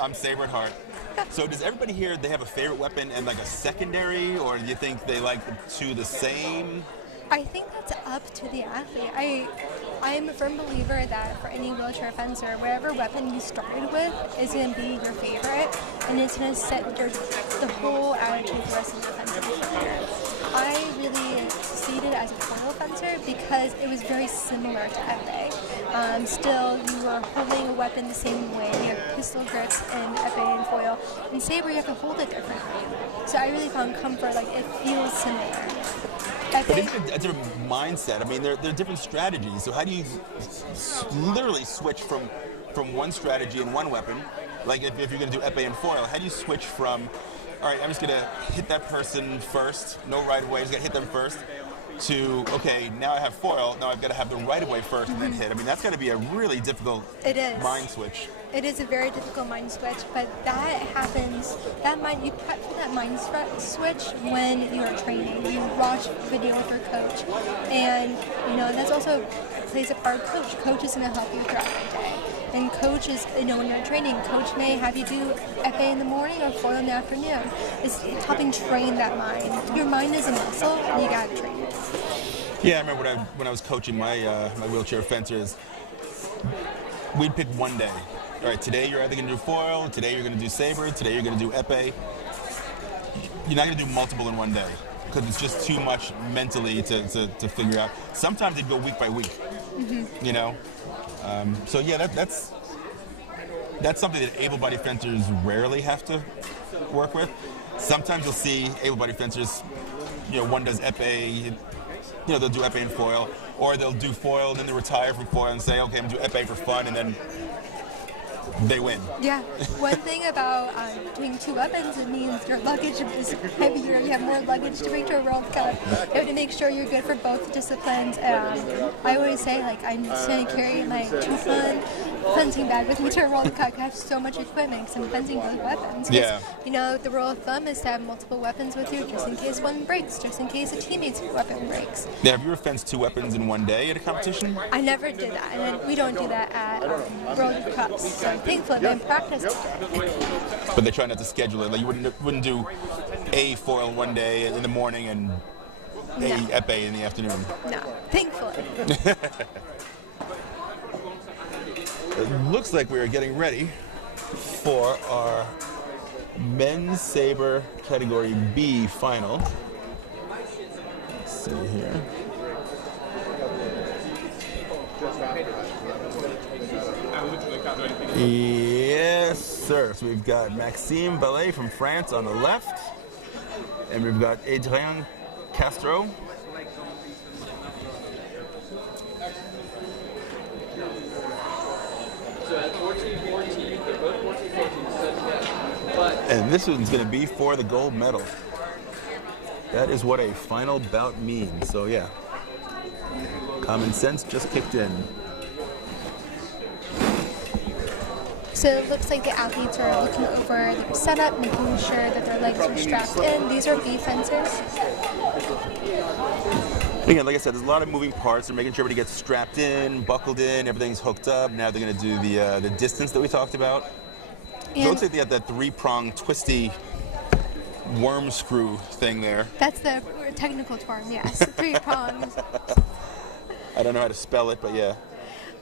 I'm sabre at heart. So does everybody here, they have a favorite weapon and like a secondary, or do you think they like the two the same? I think that's up to the athlete. I'm a firm believer that for any wheelchair fencer, whatever weapon you started with is going to be your favorite, and it's going to set the whole attitude for the rest of your fencing career. I really succeeded as a foil fencer because it was very similar to epee. Still, you were holding a weapon the same way. You have pistol grips in epee and foil. In sabre, you have to hold it differently. So I really found comfort, like it feels similar. But it's a different mindset. I mean, there are different strategies. So how do you literally switch from one strategy and one weapon? Like if you're going to do epee and foil, how do you switch from, all right, I'm just going to hit that person first, no right away, just got to hit them first, to, okay, now I have foil, now I've got to have the right away first and then hit. I mean, that's got to be a really difficult mind switch. It is a very difficult mind switch, but that happens, you prep for that mind switch when you are training. You watch video with your coach, and that's also plays a part of coach. Coach is going to help you throughout the day. And coach is, when you're training, coach may have you do epee in the morning or foil in the afternoon. It's helping train that mind. Your mind is a muscle, and you got to train it. Yeah, I remember when I was coaching my wheelchair fencers, we'd pick one day. All right, today you're either going to do foil, today you're going to do sabre, today you're going to do epee. You're not going to do multiple in one day because it's just too much mentally to figure out. Sometimes they'd go week by week, So yeah, that's something that able-bodied fencers rarely have to work with. Sometimes you'll see able-bodied fencers, one does epee, they'll do epee and foil, or they'll do foil and then they retire from foil and say, okay, I'm going to do epee for fun, and then they win. Yeah. One thing about doing two weapons, it means your luggage is heavier. You have more luggage to bring to a World Cup. You have to make sure you're good for both disciplines. I always say, I'm just going to carry my 2-ton fencing bag with me to a World Cup. I have so much equipment because I'm fencing both weapons. Yeah. The rule of thumb is to have multiple weapons with you just in case one breaks, just in case a teammate's weapon breaks. Now, have you ever fenced two weapons in one day at a competition? I never did that, and we don't do that at World Cups. So thankfully, I'm practicing. But they try not to schedule it. Like you wouldn't do a foil one day in the morning and a epee in the afternoon. No, thankfully. It looks like we are getting ready for our men's sabre category B final. Let's see here. Yes, sir. So we've got Maxime Ballet from France on the left, and we've got Adrien Castro. And this one's going to be for the gold medal. That is what a final bout means. So yeah, common sense just kicked in. So it looks like the athletes are looking over their setup, making sure that their legs are strapped in. These are B fencers. Again, like I said, there's a lot of moving parts. They're making sure everybody gets strapped in, buckled in, everything's hooked up. Now they're going to do the distance that we talked about. So it looks like they have that 3-prong twisty worm screw thing there. That's the technical term, yes. 3 prongs. I don't know how to spell it, but yeah.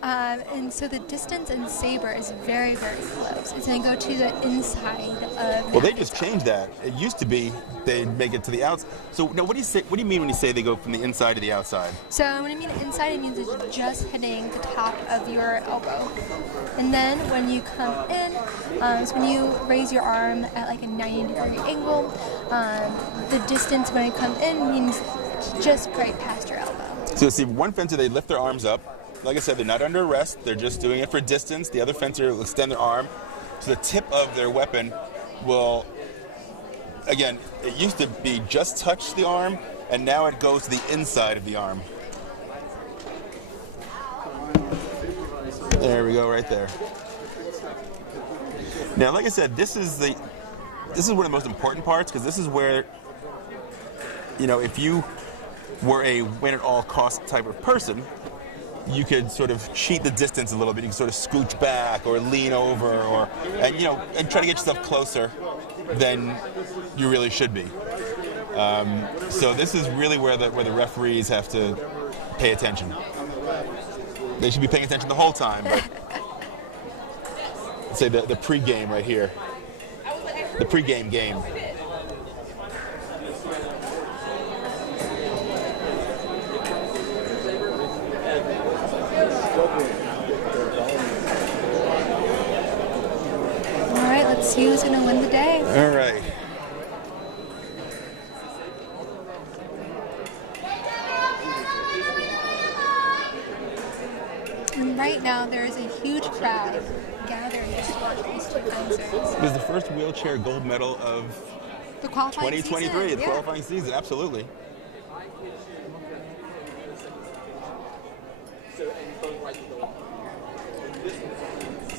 And so the distance in saber is very, very close. It's going to go to the inside of. Well, they just changed that. It used to be they'd make it to the outside. So now, what do you say? What do you mean when you say they go from the inside to the outside? So when I mean inside, it means it's just hitting the top of your elbow. And then when you come in, so when you raise your arm at like a 90-degree angle, the distance when you come in means just right past your elbow. So see, one fencer, they lift their arms up. Like I said, they're not under arrest. They're just doing it for distance. The other fencer will extend their arm. So the tip of their weapon will, again, it used to be just touch the arm, and now it goes to the inside of the arm. There we go, right there. Now, like I said, this is one of the most important parts, because this is where, if you were a win-at-all-cost type of person, you could sort of cheat the distance a little bit. You can sort of scooch back or lean over, and try to get yourself closer than you really should be. So this is really where the referees have to pay attention. They should be paying attention the whole time, but let's say the pre-game right here, the pre-game game. Alright, let's see who's going to win the day. All right. And right now there is a huge crowd gathering to watch these two fencers. It was the first wheelchair gold medal of The qualifying 2023, season, the qualifying season, absolutely.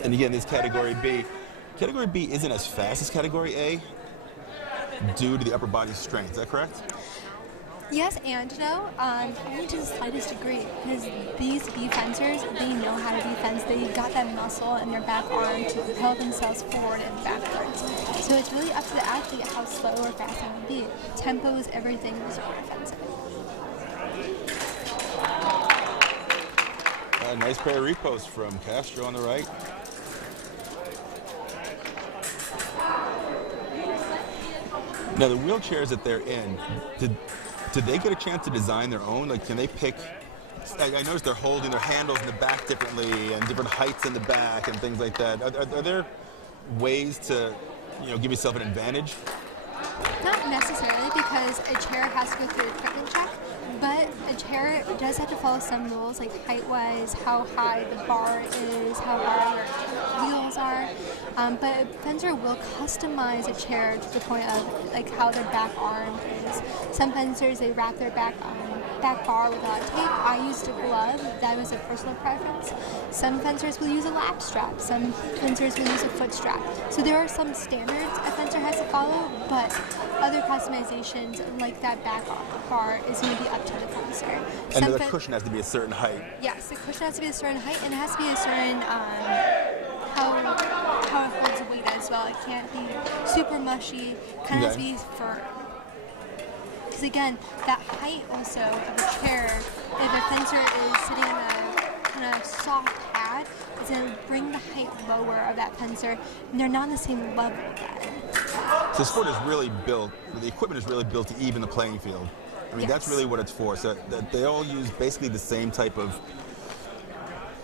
And again, this category B. Category B isn't as fast as category A due to the upper body strength. Is that correct? Yes, and no, only to the slightest degree, because these B fencers, they know how to defense. They got that muscle in their back arm to propel themselves forward and backwards. So it's really up to the athlete how slow or fast they want to be. Tempo is everything in sport of fencing. A nice pair of reposts from Castro on the right. Now the wheelchairs that they're in, did they get a chance to design their own? Like, can they pick? I noticed they're holding their handles in the back differently and different heights in the back and things like that. Are there ways to, give yourself an advantage? Not necessarily, because a chair has to go through a equipment check, but a chair does have to follow some rules, like height-wise, how high the bar is, how high your wheels are. But a fencer will customize a chair to the point of like how their back arm is. Some fencers, they wrap their back bar with a lot of tape. I used a glove. That was a personal preference. Some fencers will use a lap strap. Some fencers will use a foot strap. So there are some standards a fencer has to follow, but other customizations like that back bar is going to be up to the fencer. And the cushion has to be a certain height. Yes, the cushion has to be a certain height, and it has to be a certain how it holds weight as well. It can't be super mushy. Kind of has to be firm. Because again, that height also of a chair, if a fencer is sitting on a kind of soft pad, it's going to bring the height lower of that fencer, and they're not on the same level then. So sport is really built, the equipment is really built to even the playing field. I mean, That's really what it's for. So that they all use basically the same type of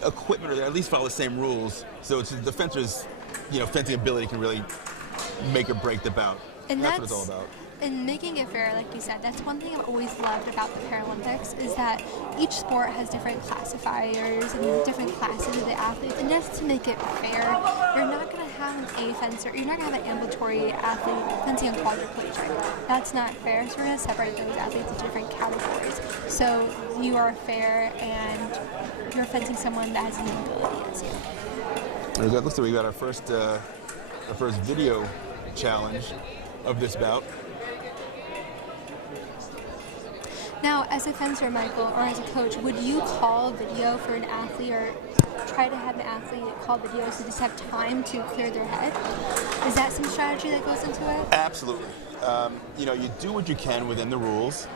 equipment, or they at least follow the same rules. So it's the fencer's, fencing ability can really make or break the bout. And that's what it's all about. And making it fair, like you said, that's one thing I've always loved about the Paralympics, is that each sport has different classifiers and different classes of the athletes. And just to make it fair, you're not going to have an A fencer, you're not going to have an ambulatory athlete fencing a quadriplegic. That's not fair. So we're going to separate those athletes into different categories. So you are fair and you're fencing someone that has the same ability as you. Looks like we got our first video challenge of this bout. Now, as a fencer, Michael, or as a coach, would you call video for an athlete, or try to have an athlete call video so they just have time to clear their head? Is that some strategy that goes into it? Absolutely. You do what you can within the rules.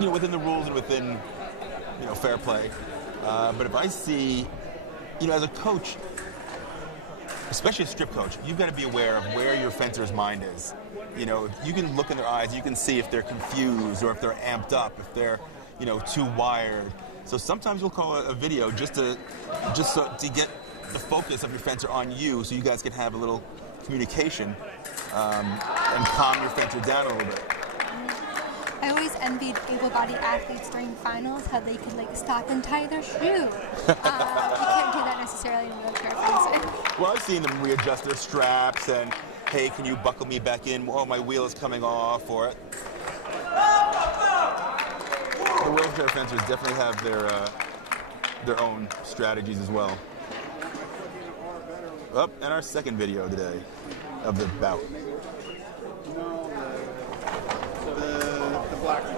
Within the rules and within, fair play. But if I see, as a coach, especially a strip coach, you've got to be aware of where your fencer's mind is. You can look in their eyes, you can see if they're confused or if they're amped up, if they're, too wired. So sometimes we'll call a video just to get the focus of your fencer on you, so you guys can have a little communication and calm your fencer down a little bit. I always envied able-bodied athletes during finals, how they could stop and tie their shoe. You can't do that necessarily in wheelchair fencing. Well, I've seen them readjust their straps and, hey, can you buckle me back in? Oh, my wheel is coming off. Or the wheelchair fencers definitely have their own strategies as well. Up, and our second video today of the bout. The black one.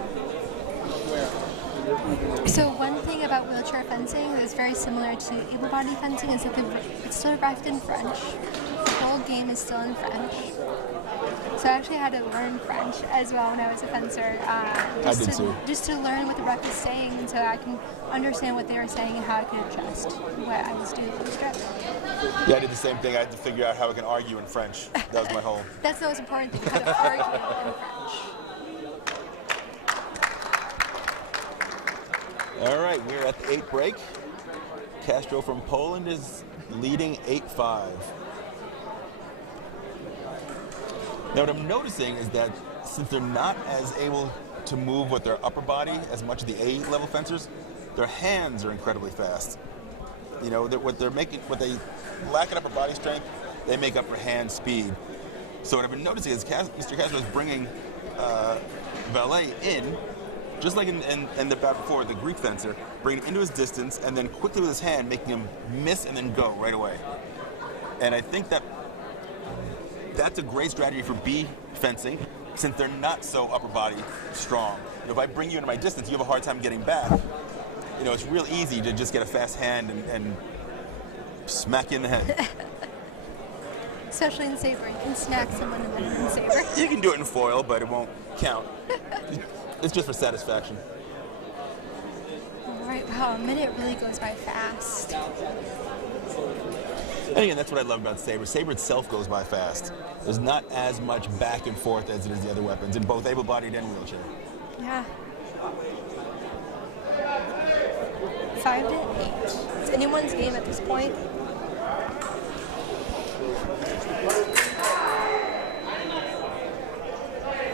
Where? So one thing about wheelchair fencing that is very similar to able-bodied fencing is that it's still reffed in French. The whole game is still in French. So I actually had to learn French as well when I was a fencer, just to learn what the ref is saying, and so I can understand what they were saying and how I could adjust what I was doing with the strip. Yeah, I did the same thing. I had to figure out how I can argue in French. That was my whole... That's the most important thing, how to argue in French. All right, we're at the 8th break. Castro from Poland is leading 8-5. Now what I'm noticing is that since they're not as able to move with their upper body as much as the A-level fencers, their hands are incredibly fast. What they lack in upper body strength, they make up for hand speed. So what I've been noticing is Mr. Castro is bringing Valet in, just like in the bout before, the Greek fencer, bringing him into his distance and then quickly with his hand making him miss and then go right away. And I think that's a great strategy for B fencing, since they're not so upper body strong. If I bring you into my distance, you have a hard time getting back. It's real easy to just get a fast hand and smack you in the head. Especially in saber, you can smack someone in saber. You can do it in foil, but it won't count. It's just for satisfaction. All right, wow, a minute really goes by fast. And again, that's what I love about saber. Saber itself goes by fast. There's not as much back and forth as it is the other weapons, in both able-bodied and wheelchair. Yeah. 5-8. It's anyone's game at this point.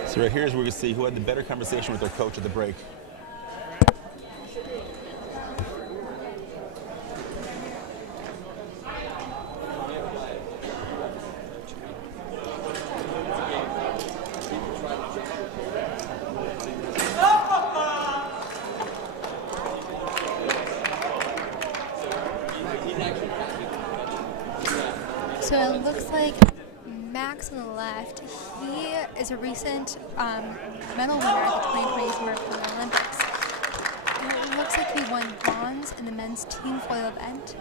So right here is where we can see who had the better conversation with their coach at the break. So it looks like Max on the left, he is a recent medal winner at the 2020 Semifinal Olympics. And it looks like he won bronze in the men's team foil event.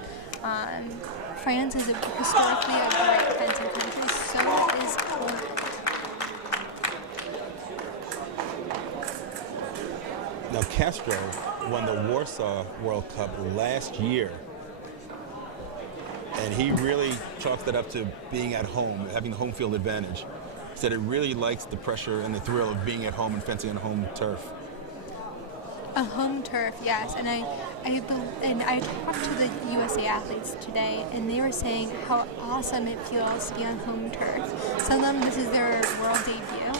France is historically a great fencing country, so is Poland. Now Castro won the Warsaw World Cup last year. And he really chalks that up to being at home, having the home field advantage. He said it really likes the pressure and the thrill of being at home and fencing on home turf. A home turf, yes. And I talked to the USA athletes today, and they were saying how awesome it feels to be on home turf. Some of them, this is their world debut,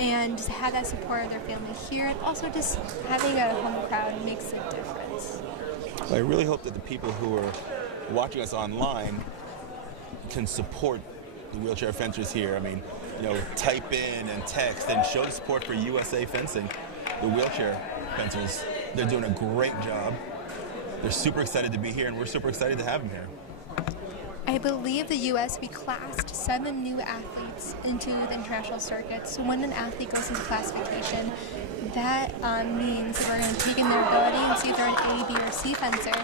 and just have that support of their family here, and also just having a home crowd makes a difference. I really hope that the people who are watching us online can support the wheelchair fencers here. I mean, type in and text and show support for USA Fencing. The wheelchair fencers, they're doing a great job. They're super excited to be here, and we're super excited to have them here. I believe the U.S. reclassed 7 new athletes into the international circuit. So when an athlete goes into classification, that means we're going to take in their ability and see if they're an A, B, or C fencer.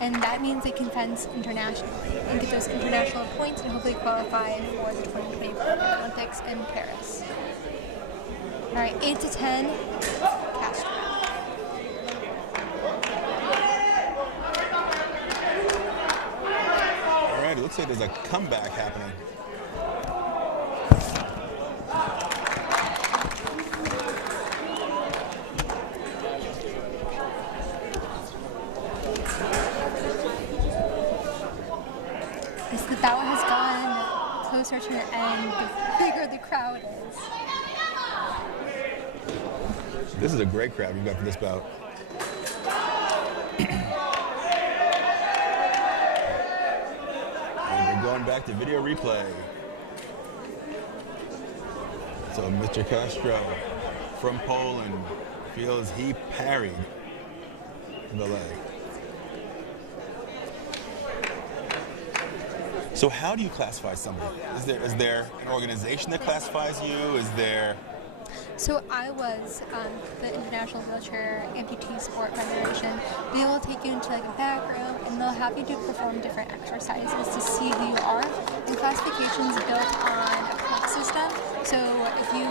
And that means they can fence internationally and get those international points and hopefully qualify for the 2020 Olympics in Paris. All right, 8-10, Castro. looks like there's a comeback happening. As the bout has gone closer to the end, the bigger the crowd is. This is a great crowd we've got for this bout. And we're going back to video replay. So Mr. Castro from Poland feels he parried the leg. So how do you classify somebody? Is there an organization that classifies you? Is there... So IWAS, the International Wheelchair Amputee Sport Federation, they will take you into like a back room and they'll have you to perform different exercises to see who you are. And classification is built on a point system. So if you,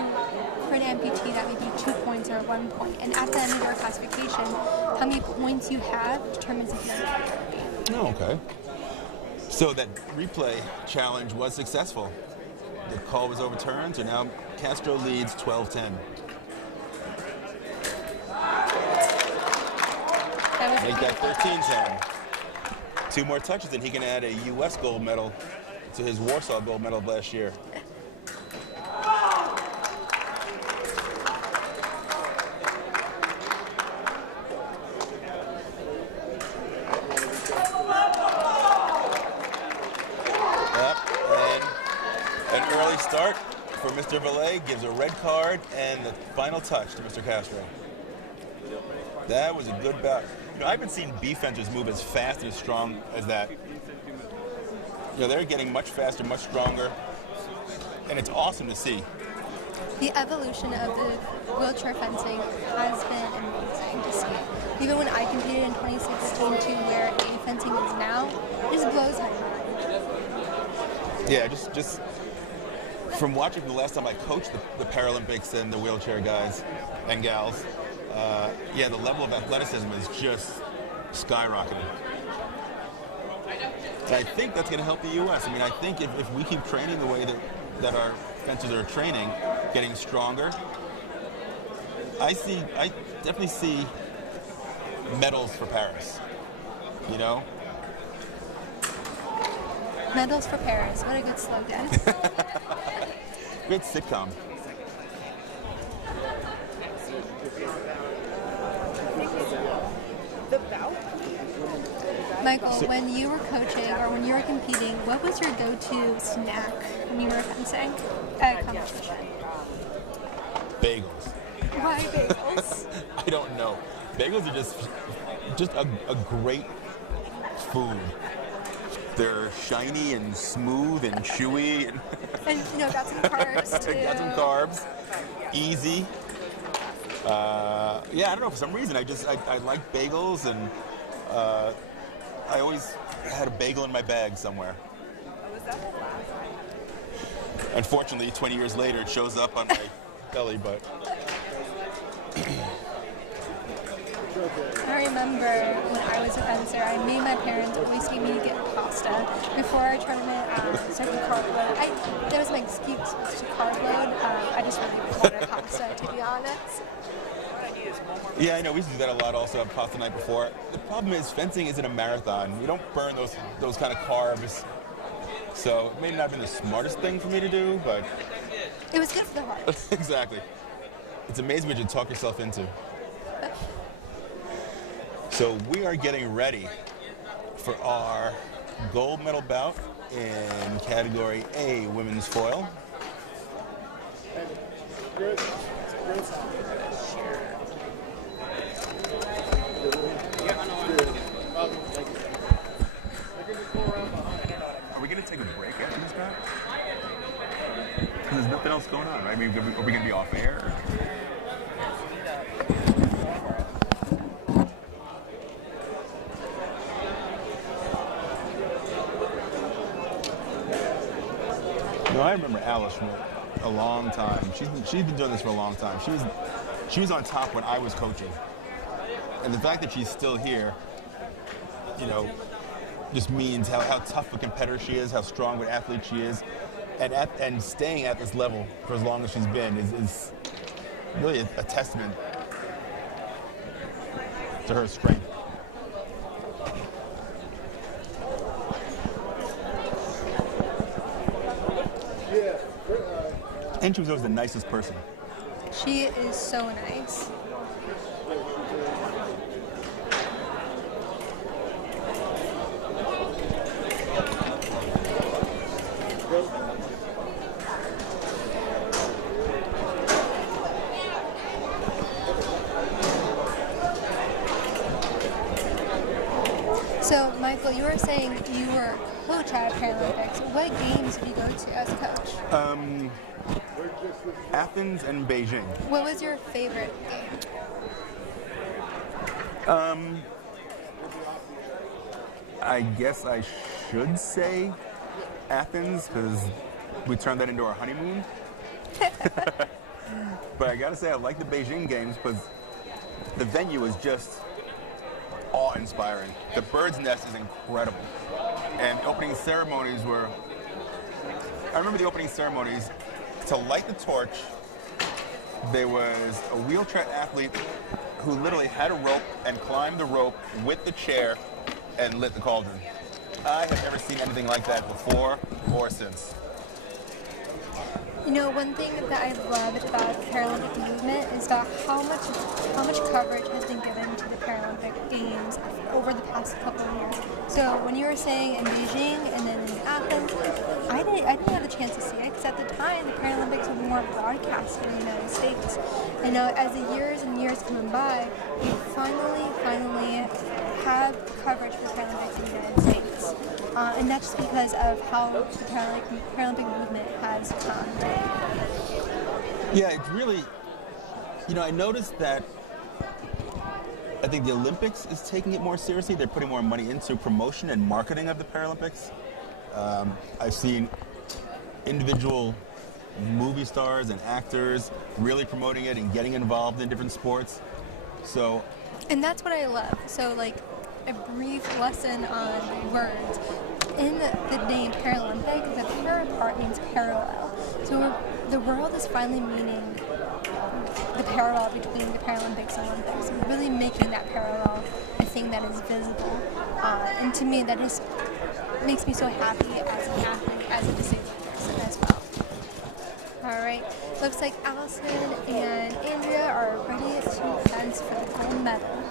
for an amputee, that may be 2 points or 1 point. And at the end of your classification, how many points you have determines if you're in therapy. Oh, okay. So that replay challenge was successful. The call was overturned, so now Castro leads 12-10. Make that 13-10. 2 more touches and he can add a U.S. gold medal to his Warsaw gold medal of last year. An early start for Mr. Valet gives a red card and the final touch to Mr. Castro. That was a good bout. You know, I haven't seen B fencers move as fast and as strong as that. You know, they're getting much faster, much stronger, and it's awesome to see. The evolution of the wheelchair fencing has been amazing to see. Even when I competed in 2016 to where A fencing is now, it just blows my mind. Yeah, just from watching from the last time I coached the Paralympics and the wheelchair guys and gals, yeah, the level of athleticism is just skyrocketing. And I think that's going to help the U.S. I mean, I think if we keep training the way that our fencers are training, getting stronger, I definitely see medals for Paris, you know? Medals for Paris, what a good slogan. Good sitcom. Michael, when you were coaching or when you were competing, what was your go-to snack when you were fencing at a competition? Bagels. Why bagels? I don't know. Bagels are just a great food. They're shiny and smooth and chewy. And, you know, got some carbs, too. Got some carbs. Easy. Yeah, I don't know. For some reason, I like bagels, and I always had a bagel in my bag somewhere. Unfortunately, 20 years later, it shows up on my belly, but... I remember when I was a fencer, I made my parents always take me to get pasta before our tournament, so I could carb load. That was my excuse to carb load. I just really wanted pasta, to be honest. Yeah, I know. We used to do that a lot also on pasta night before. The problem is fencing isn't a marathon. You don't burn those kind of carbs. So it may not have been the smartest thing for me to do, but... It was good for the heart. Exactly. It's amazing what you talk yourself into. So we are getting ready for our gold medal bout in category A, women's foil. Are we going to take a break after this bout? Because there's nothing else going on, right? I mean, are we going to be off air? No, I remember Alice from a long time. She's been doing this for a long time. She was on top when I was coaching, and the fact that she's still here, you know, just means how tough a competitor she is, how strong of an athlete she is, and staying at this level for as long as she's been is really a testament to her strength. And she was always the nicest person. She is so nice. So, Michael, you were saying you were a coach at Paralympics. What games did you go to as a coach? Athens and Beijing. What was your favorite game? I guess I should say Athens because we turned that into our honeymoon. But I gotta say I like the Beijing games because the venue is just awe-inspiring. The bird's nest is incredible. And opening ceremonies were... I remember the opening ceremonies. To light the torch, there was a wheelchair athlete who literally had a rope and climbed the rope with the chair and lit the cauldron. I have never seen anything like that before or since. You know, one thing that I loved about the Paralympic movement is about how much coverage has been given to the Paralympic Games over the past couple of years. So when you were saying in Beijing and then in Athens, I didn't have the chance to see it because at the time the Paralympics were more broadcast in the United States. You know, as the years and years come by, we finally have coverage for the Paralympics in the United States. And that's just because of how the Paralympic movement has come. Yeah, it's really, you know, I noticed that I think the Olympics is taking it more seriously. They're putting more money into promotion and marketing of the Paralympics. I've seen individual movie stars and actors really promoting it and getting involved in different sports. So, and that's what I love. So, like, a brief lesson on words. In the name Paralympic, the para part means parallel. So the world is finally meaning the parallel between the Paralympics and Olympics. And really making that parallel a thing that is visible. And to me, that just makes me so happy as an athlete, as a disabled person as well. All right, looks like Allison and Andrea are ready to dance for the gold medal.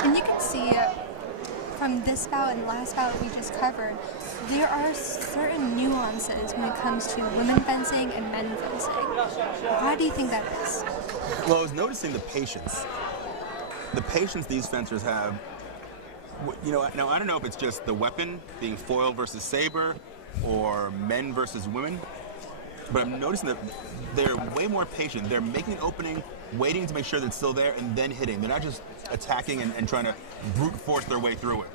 And you can see from this bout and last bout we just covered, there are certain nuances when it comes to women fencing and men fencing. Why do you think that is? well, I was noticing the patience. The patience these fencers have. You know, now I don't know if it's just the weapon being foil versus saber or men versus women, but I'm noticing that they're way more patient. They're making an opening, waiting to make sure that it's still there, and then hitting. They're not just attacking and trying to brute force their way through it.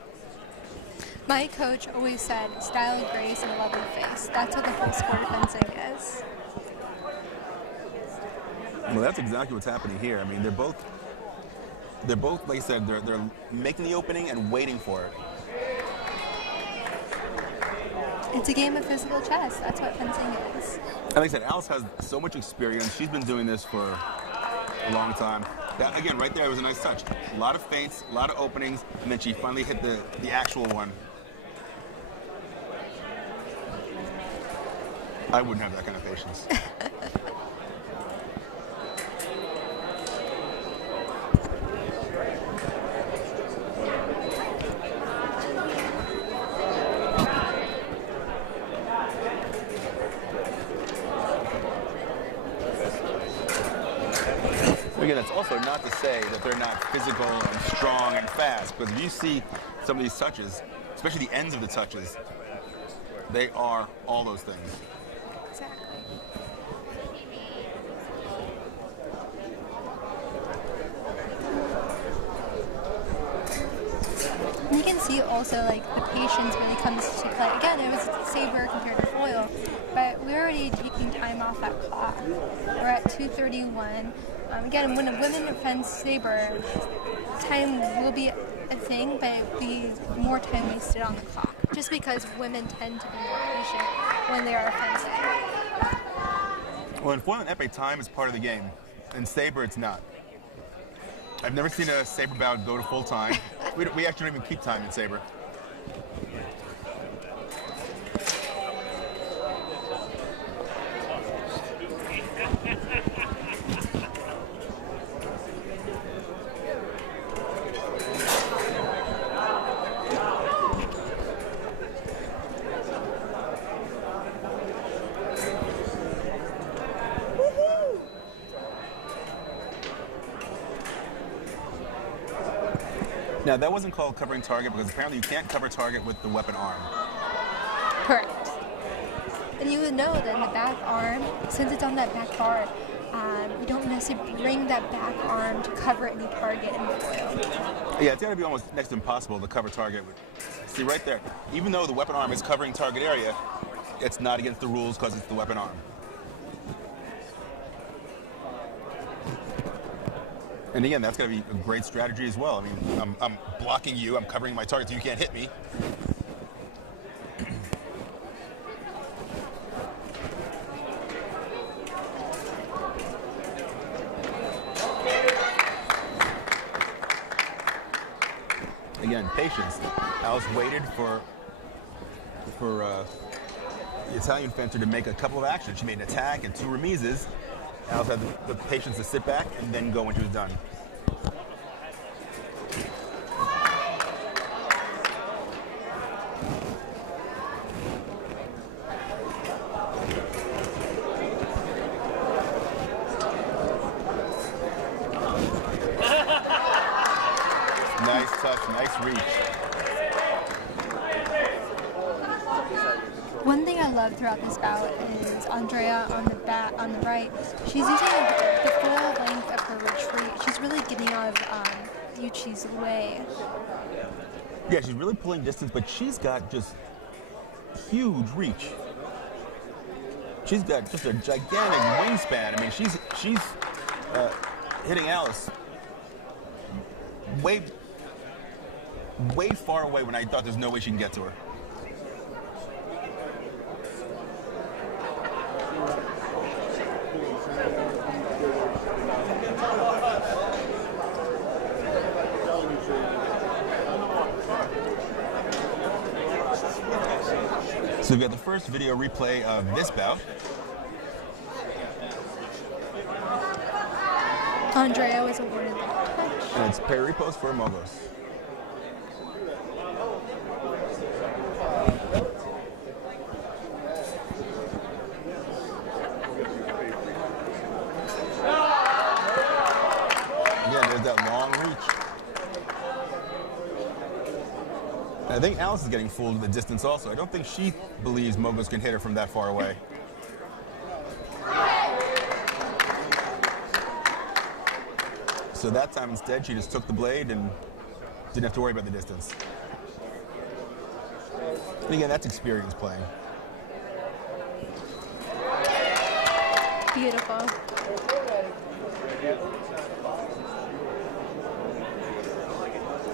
My coach always said, style, grace, and lovely face. That's what the whole sport of fencing is. Well, that's exactly what's happening here. I mean, they're both, like I said, they're making the opening and waiting for it. It's a game of physical chess. That's what fencing is. And like I said, Alice has so much experience. She's been doing this for a long time. That, again, right there was a nice touch. A lot of feints, a lot of openings, and then she finally hit the actual one. I wouldn't have that kind of patience. Again, that's also not to say that they're not physical and strong and fast, because if you see some of these touches, especially the ends of the touches, they are all those things. Exactly. You can see all also like the patience really comes to play. Again, it was saber compared to foil, but we're already taking time off that clock. We're at 2:31. Again, when a woman defends saber, time will be a thing, but it'll be more time wasted on the clock, just because women tend to be more patient when they are fencing. Well, in foil and epee, time is part of the game. In saber, it's not. I've never seen a saber bout go to full time. We actually don't even keep time in saber. Now, that wasn't called covering target because apparently you can't cover target with the weapon arm. Correct. And you would know that in the back arm, since it's on that back bar, you don't necessarily bring that back arm to cover any target in foil. Yeah, it's got to be almost next to impossible to cover target with. See, right there, even though the weapon arm is covering target area, it's not against the rules because it's the weapon arm. And again, that's got to be a great strategy as well. I mean, I'm blocking you, I'm covering my target so you can't hit me. Again, patience. Alice waited for the Italian fencer to make a couple of actions. She made an attack and 2 remises. Alice had the patience to sit back and then go when she was done. Nice touch, nice reach. One thing I love throughout this bout is Andrea on the right. She's using the full length of her retreat. She's really getting out of Yuchi's way. Yeah, she's really pulling distance, but she's got just huge reach. She's got just a gigantic wingspan. I mean, she's hitting Alice way far away when I thought there's no way she can get to her. So we've got the first video replay of this bout. Andrea was awarded that touch. And it's pair repos for Mogos. Again, there's that long reach. And I think Alice is getting fooled with the distance also. I don't think she believes Mogos can hit her from that far away. So that time instead, she just took the blade and didn't have to worry about the distance. And again, that's experience playing. Beautiful.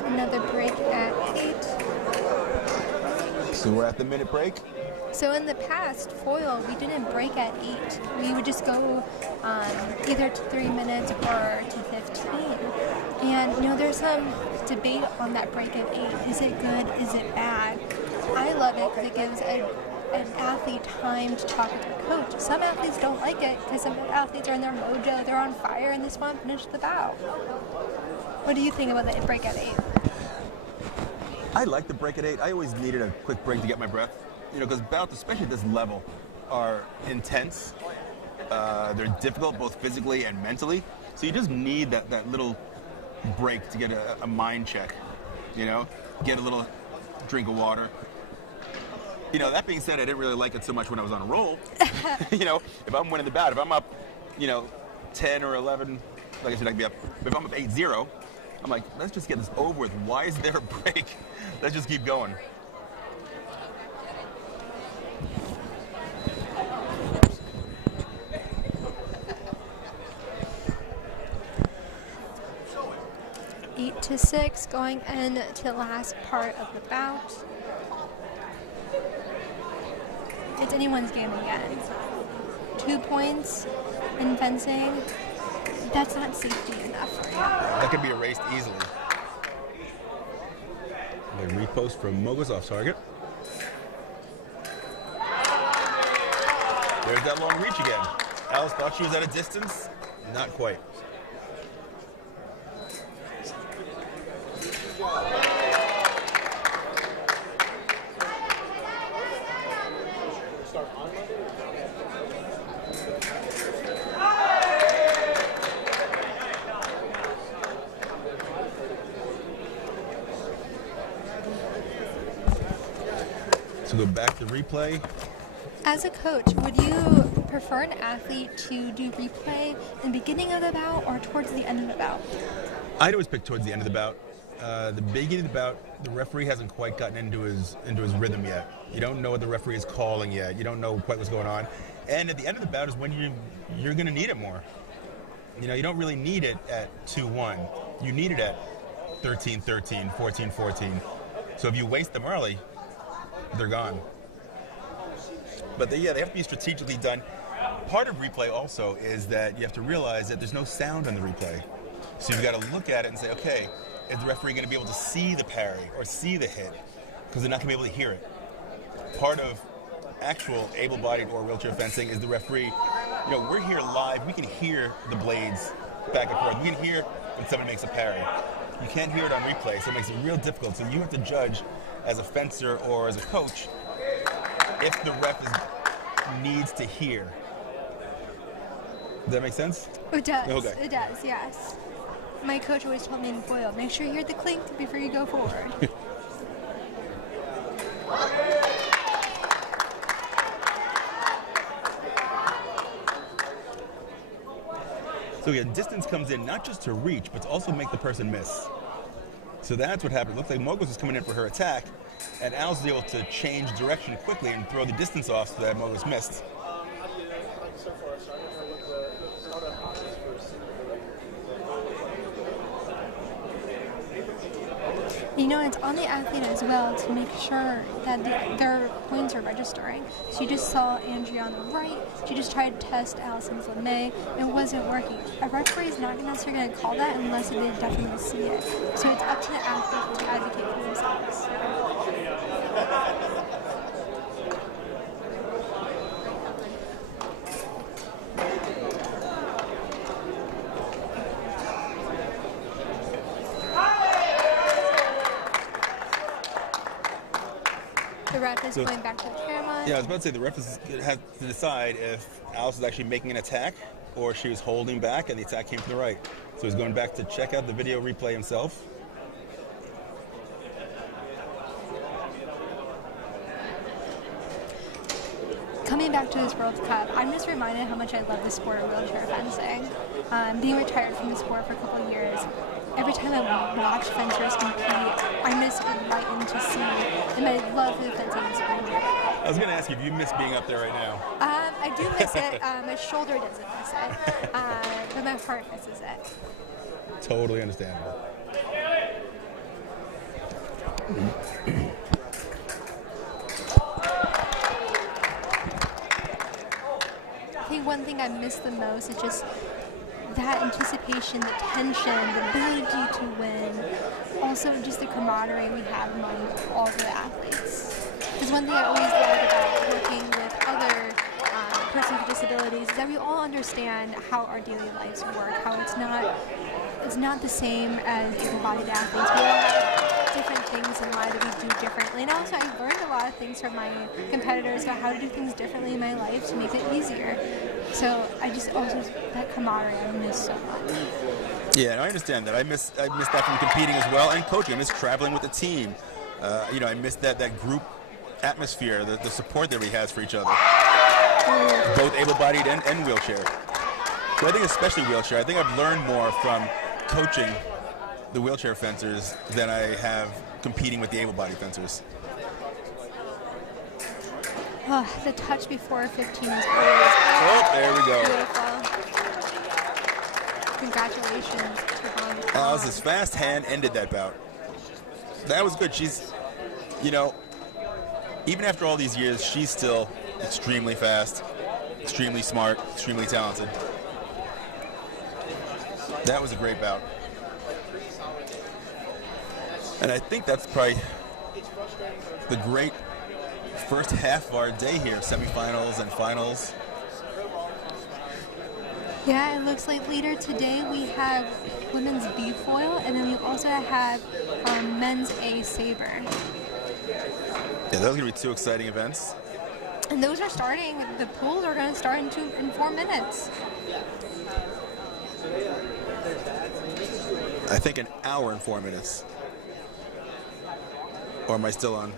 Another break at 8. So we're at the minute break. So in the past, foil, we didn't break at 8. We would just go either to 3 minutes or to 15. And, there's some debate on that break at 8. Is it good? Is it bad? I love it because it gives an athlete time to talk with their coach. Some athletes don't like it because some athletes are in their mojo, they're on fire, and they just want to finish the bout. What do you think about the break at 8? I like the break at 8. I always needed a quick break to get my breath. Because bouts, especially at this level, are intense. They're difficult both physically and mentally. So you just need that little break to get a mind check. Get a little drink of water. That being said, I didn't really like it so much when I was on a roll. If I'm winning the bout, if I'm up, 10 or 11, like I said, I could be up. If I'm up 8-0, I'm like, let's just get this over with. Why is there a break? Let's just keep going. Eight to 6 going into the last part of the bout. It's anyone's game again. 2 points in fencing, that's not safety enough for you. That could be erased easily. The repost from Mogos off target. There's that long reach again. Alice thought she was at a distance. Not quite. So go back to replay. As a coach, would you prefer an athlete to do replay in the beginning of the bout or towards the end of the bout? I'd always pick towards the end of the bout. The beginning of the bout, the referee hasn't quite gotten into his rhythm yet. You don't know what the referee is calling yet. You don't know quite what's going on. And at the end of the bout is when you're going to need it more. You know, you don't really need it at 2-1. You need it at 13-13, 14-14. So if you waste them early, they're gone. But they have to be strategically done. Part of replay also is that you have to realize that there's no sound on the replay. So you've got to look at it and say, okay, is the referee going to be able to see the parry or see the hit? Because they're not going to be able to hear it. Part of actual able-bodied or wheelchair fencing is the referee, you know, we're here live, we can hear the blades back and forth. We can hear when someone makes a parry. You can't hear it on replay, so it makes it real difficult. So you have to judge as a fencer or as a coach if the ref needs to hear. Does that make sense? It does. Okay. It does, yes. My coach always told me in foil, make sure you hear the clink before you go forward. So yeah, distance comes in not just to reach, but to also make the person miss. So that's what happened. It looks like Mogos was coming in for her attack, and Alice was able to change direction quickly and throw the distance off so that Mogos missed. How do you like so far? So I don't know what the startup process for You know, it's on the athlete as well to make sure that their points are registering. So you just saw Angie on the right. She just tried to test Allison's LeMay. It wasn't working. A referee is not necessarily going to call that unless they definitely see it. So it's up to the athlete to advocate for themselves. The ref is going back to the camera. Yeah, I was about to say the ref has to decide if Alice was actually making an attack or she was holding back and the attack came from the right. So he's going back to check out the video replay himself. Coming back to this World Cup, I'm just reminded how much I love the sport of wheelchair fencing. Being retired from the sport for a couple of years, every time I watch fencers compete, I'm just enlightened to see, and my love for the fencing is great. I was going to ask you if you miss being up there right now. I do miss it. My shoulder doesn't miss it, but my heart misses it. Totally understandable. I think one thing I miss the most is just that anticipation, the tension, the ability to win, also just the camaraderie we have among all the athletes. Because one thing I always love about working with other persons with disabilities is that we all understand how our daily lives work, how it's not the same as able-bodied athletes. We all have different things in life that we do differently. And also I've learned a lot of things from my competitors about how to do things differently in my life to make it easier. So I just also, that camaraderie I miss so much. Yeah, and I understand that. I miss that from competing as well and coaching. I miss traveling with the team. I miss that group atmosphere, the support that we has for each other. Both able-bodied and wheelchair. So I think especially wheelchair. I think I've learned more from coaching the wheelchair fencers than I have competing with the able-bodied fencers. Oh, the touch before 15 is always There we go. beautiful. Congratulations to Hong Kong. Alice's fast hand ended that bout. That was good. She's, you know, even after all these years, she's still extremely fast, extremely smart, extremely talented. That was a great bout. And I think that's probably the great first half of our day here, semifinals and finals. Yeah, it looks like later today we have women's B foil, and then we also have men's A saber. Yeah, those are going to be two exciting events. And those are starting, the pools are going to start in 4 minutes. I think an hour and 4 minutes. Or am I still on?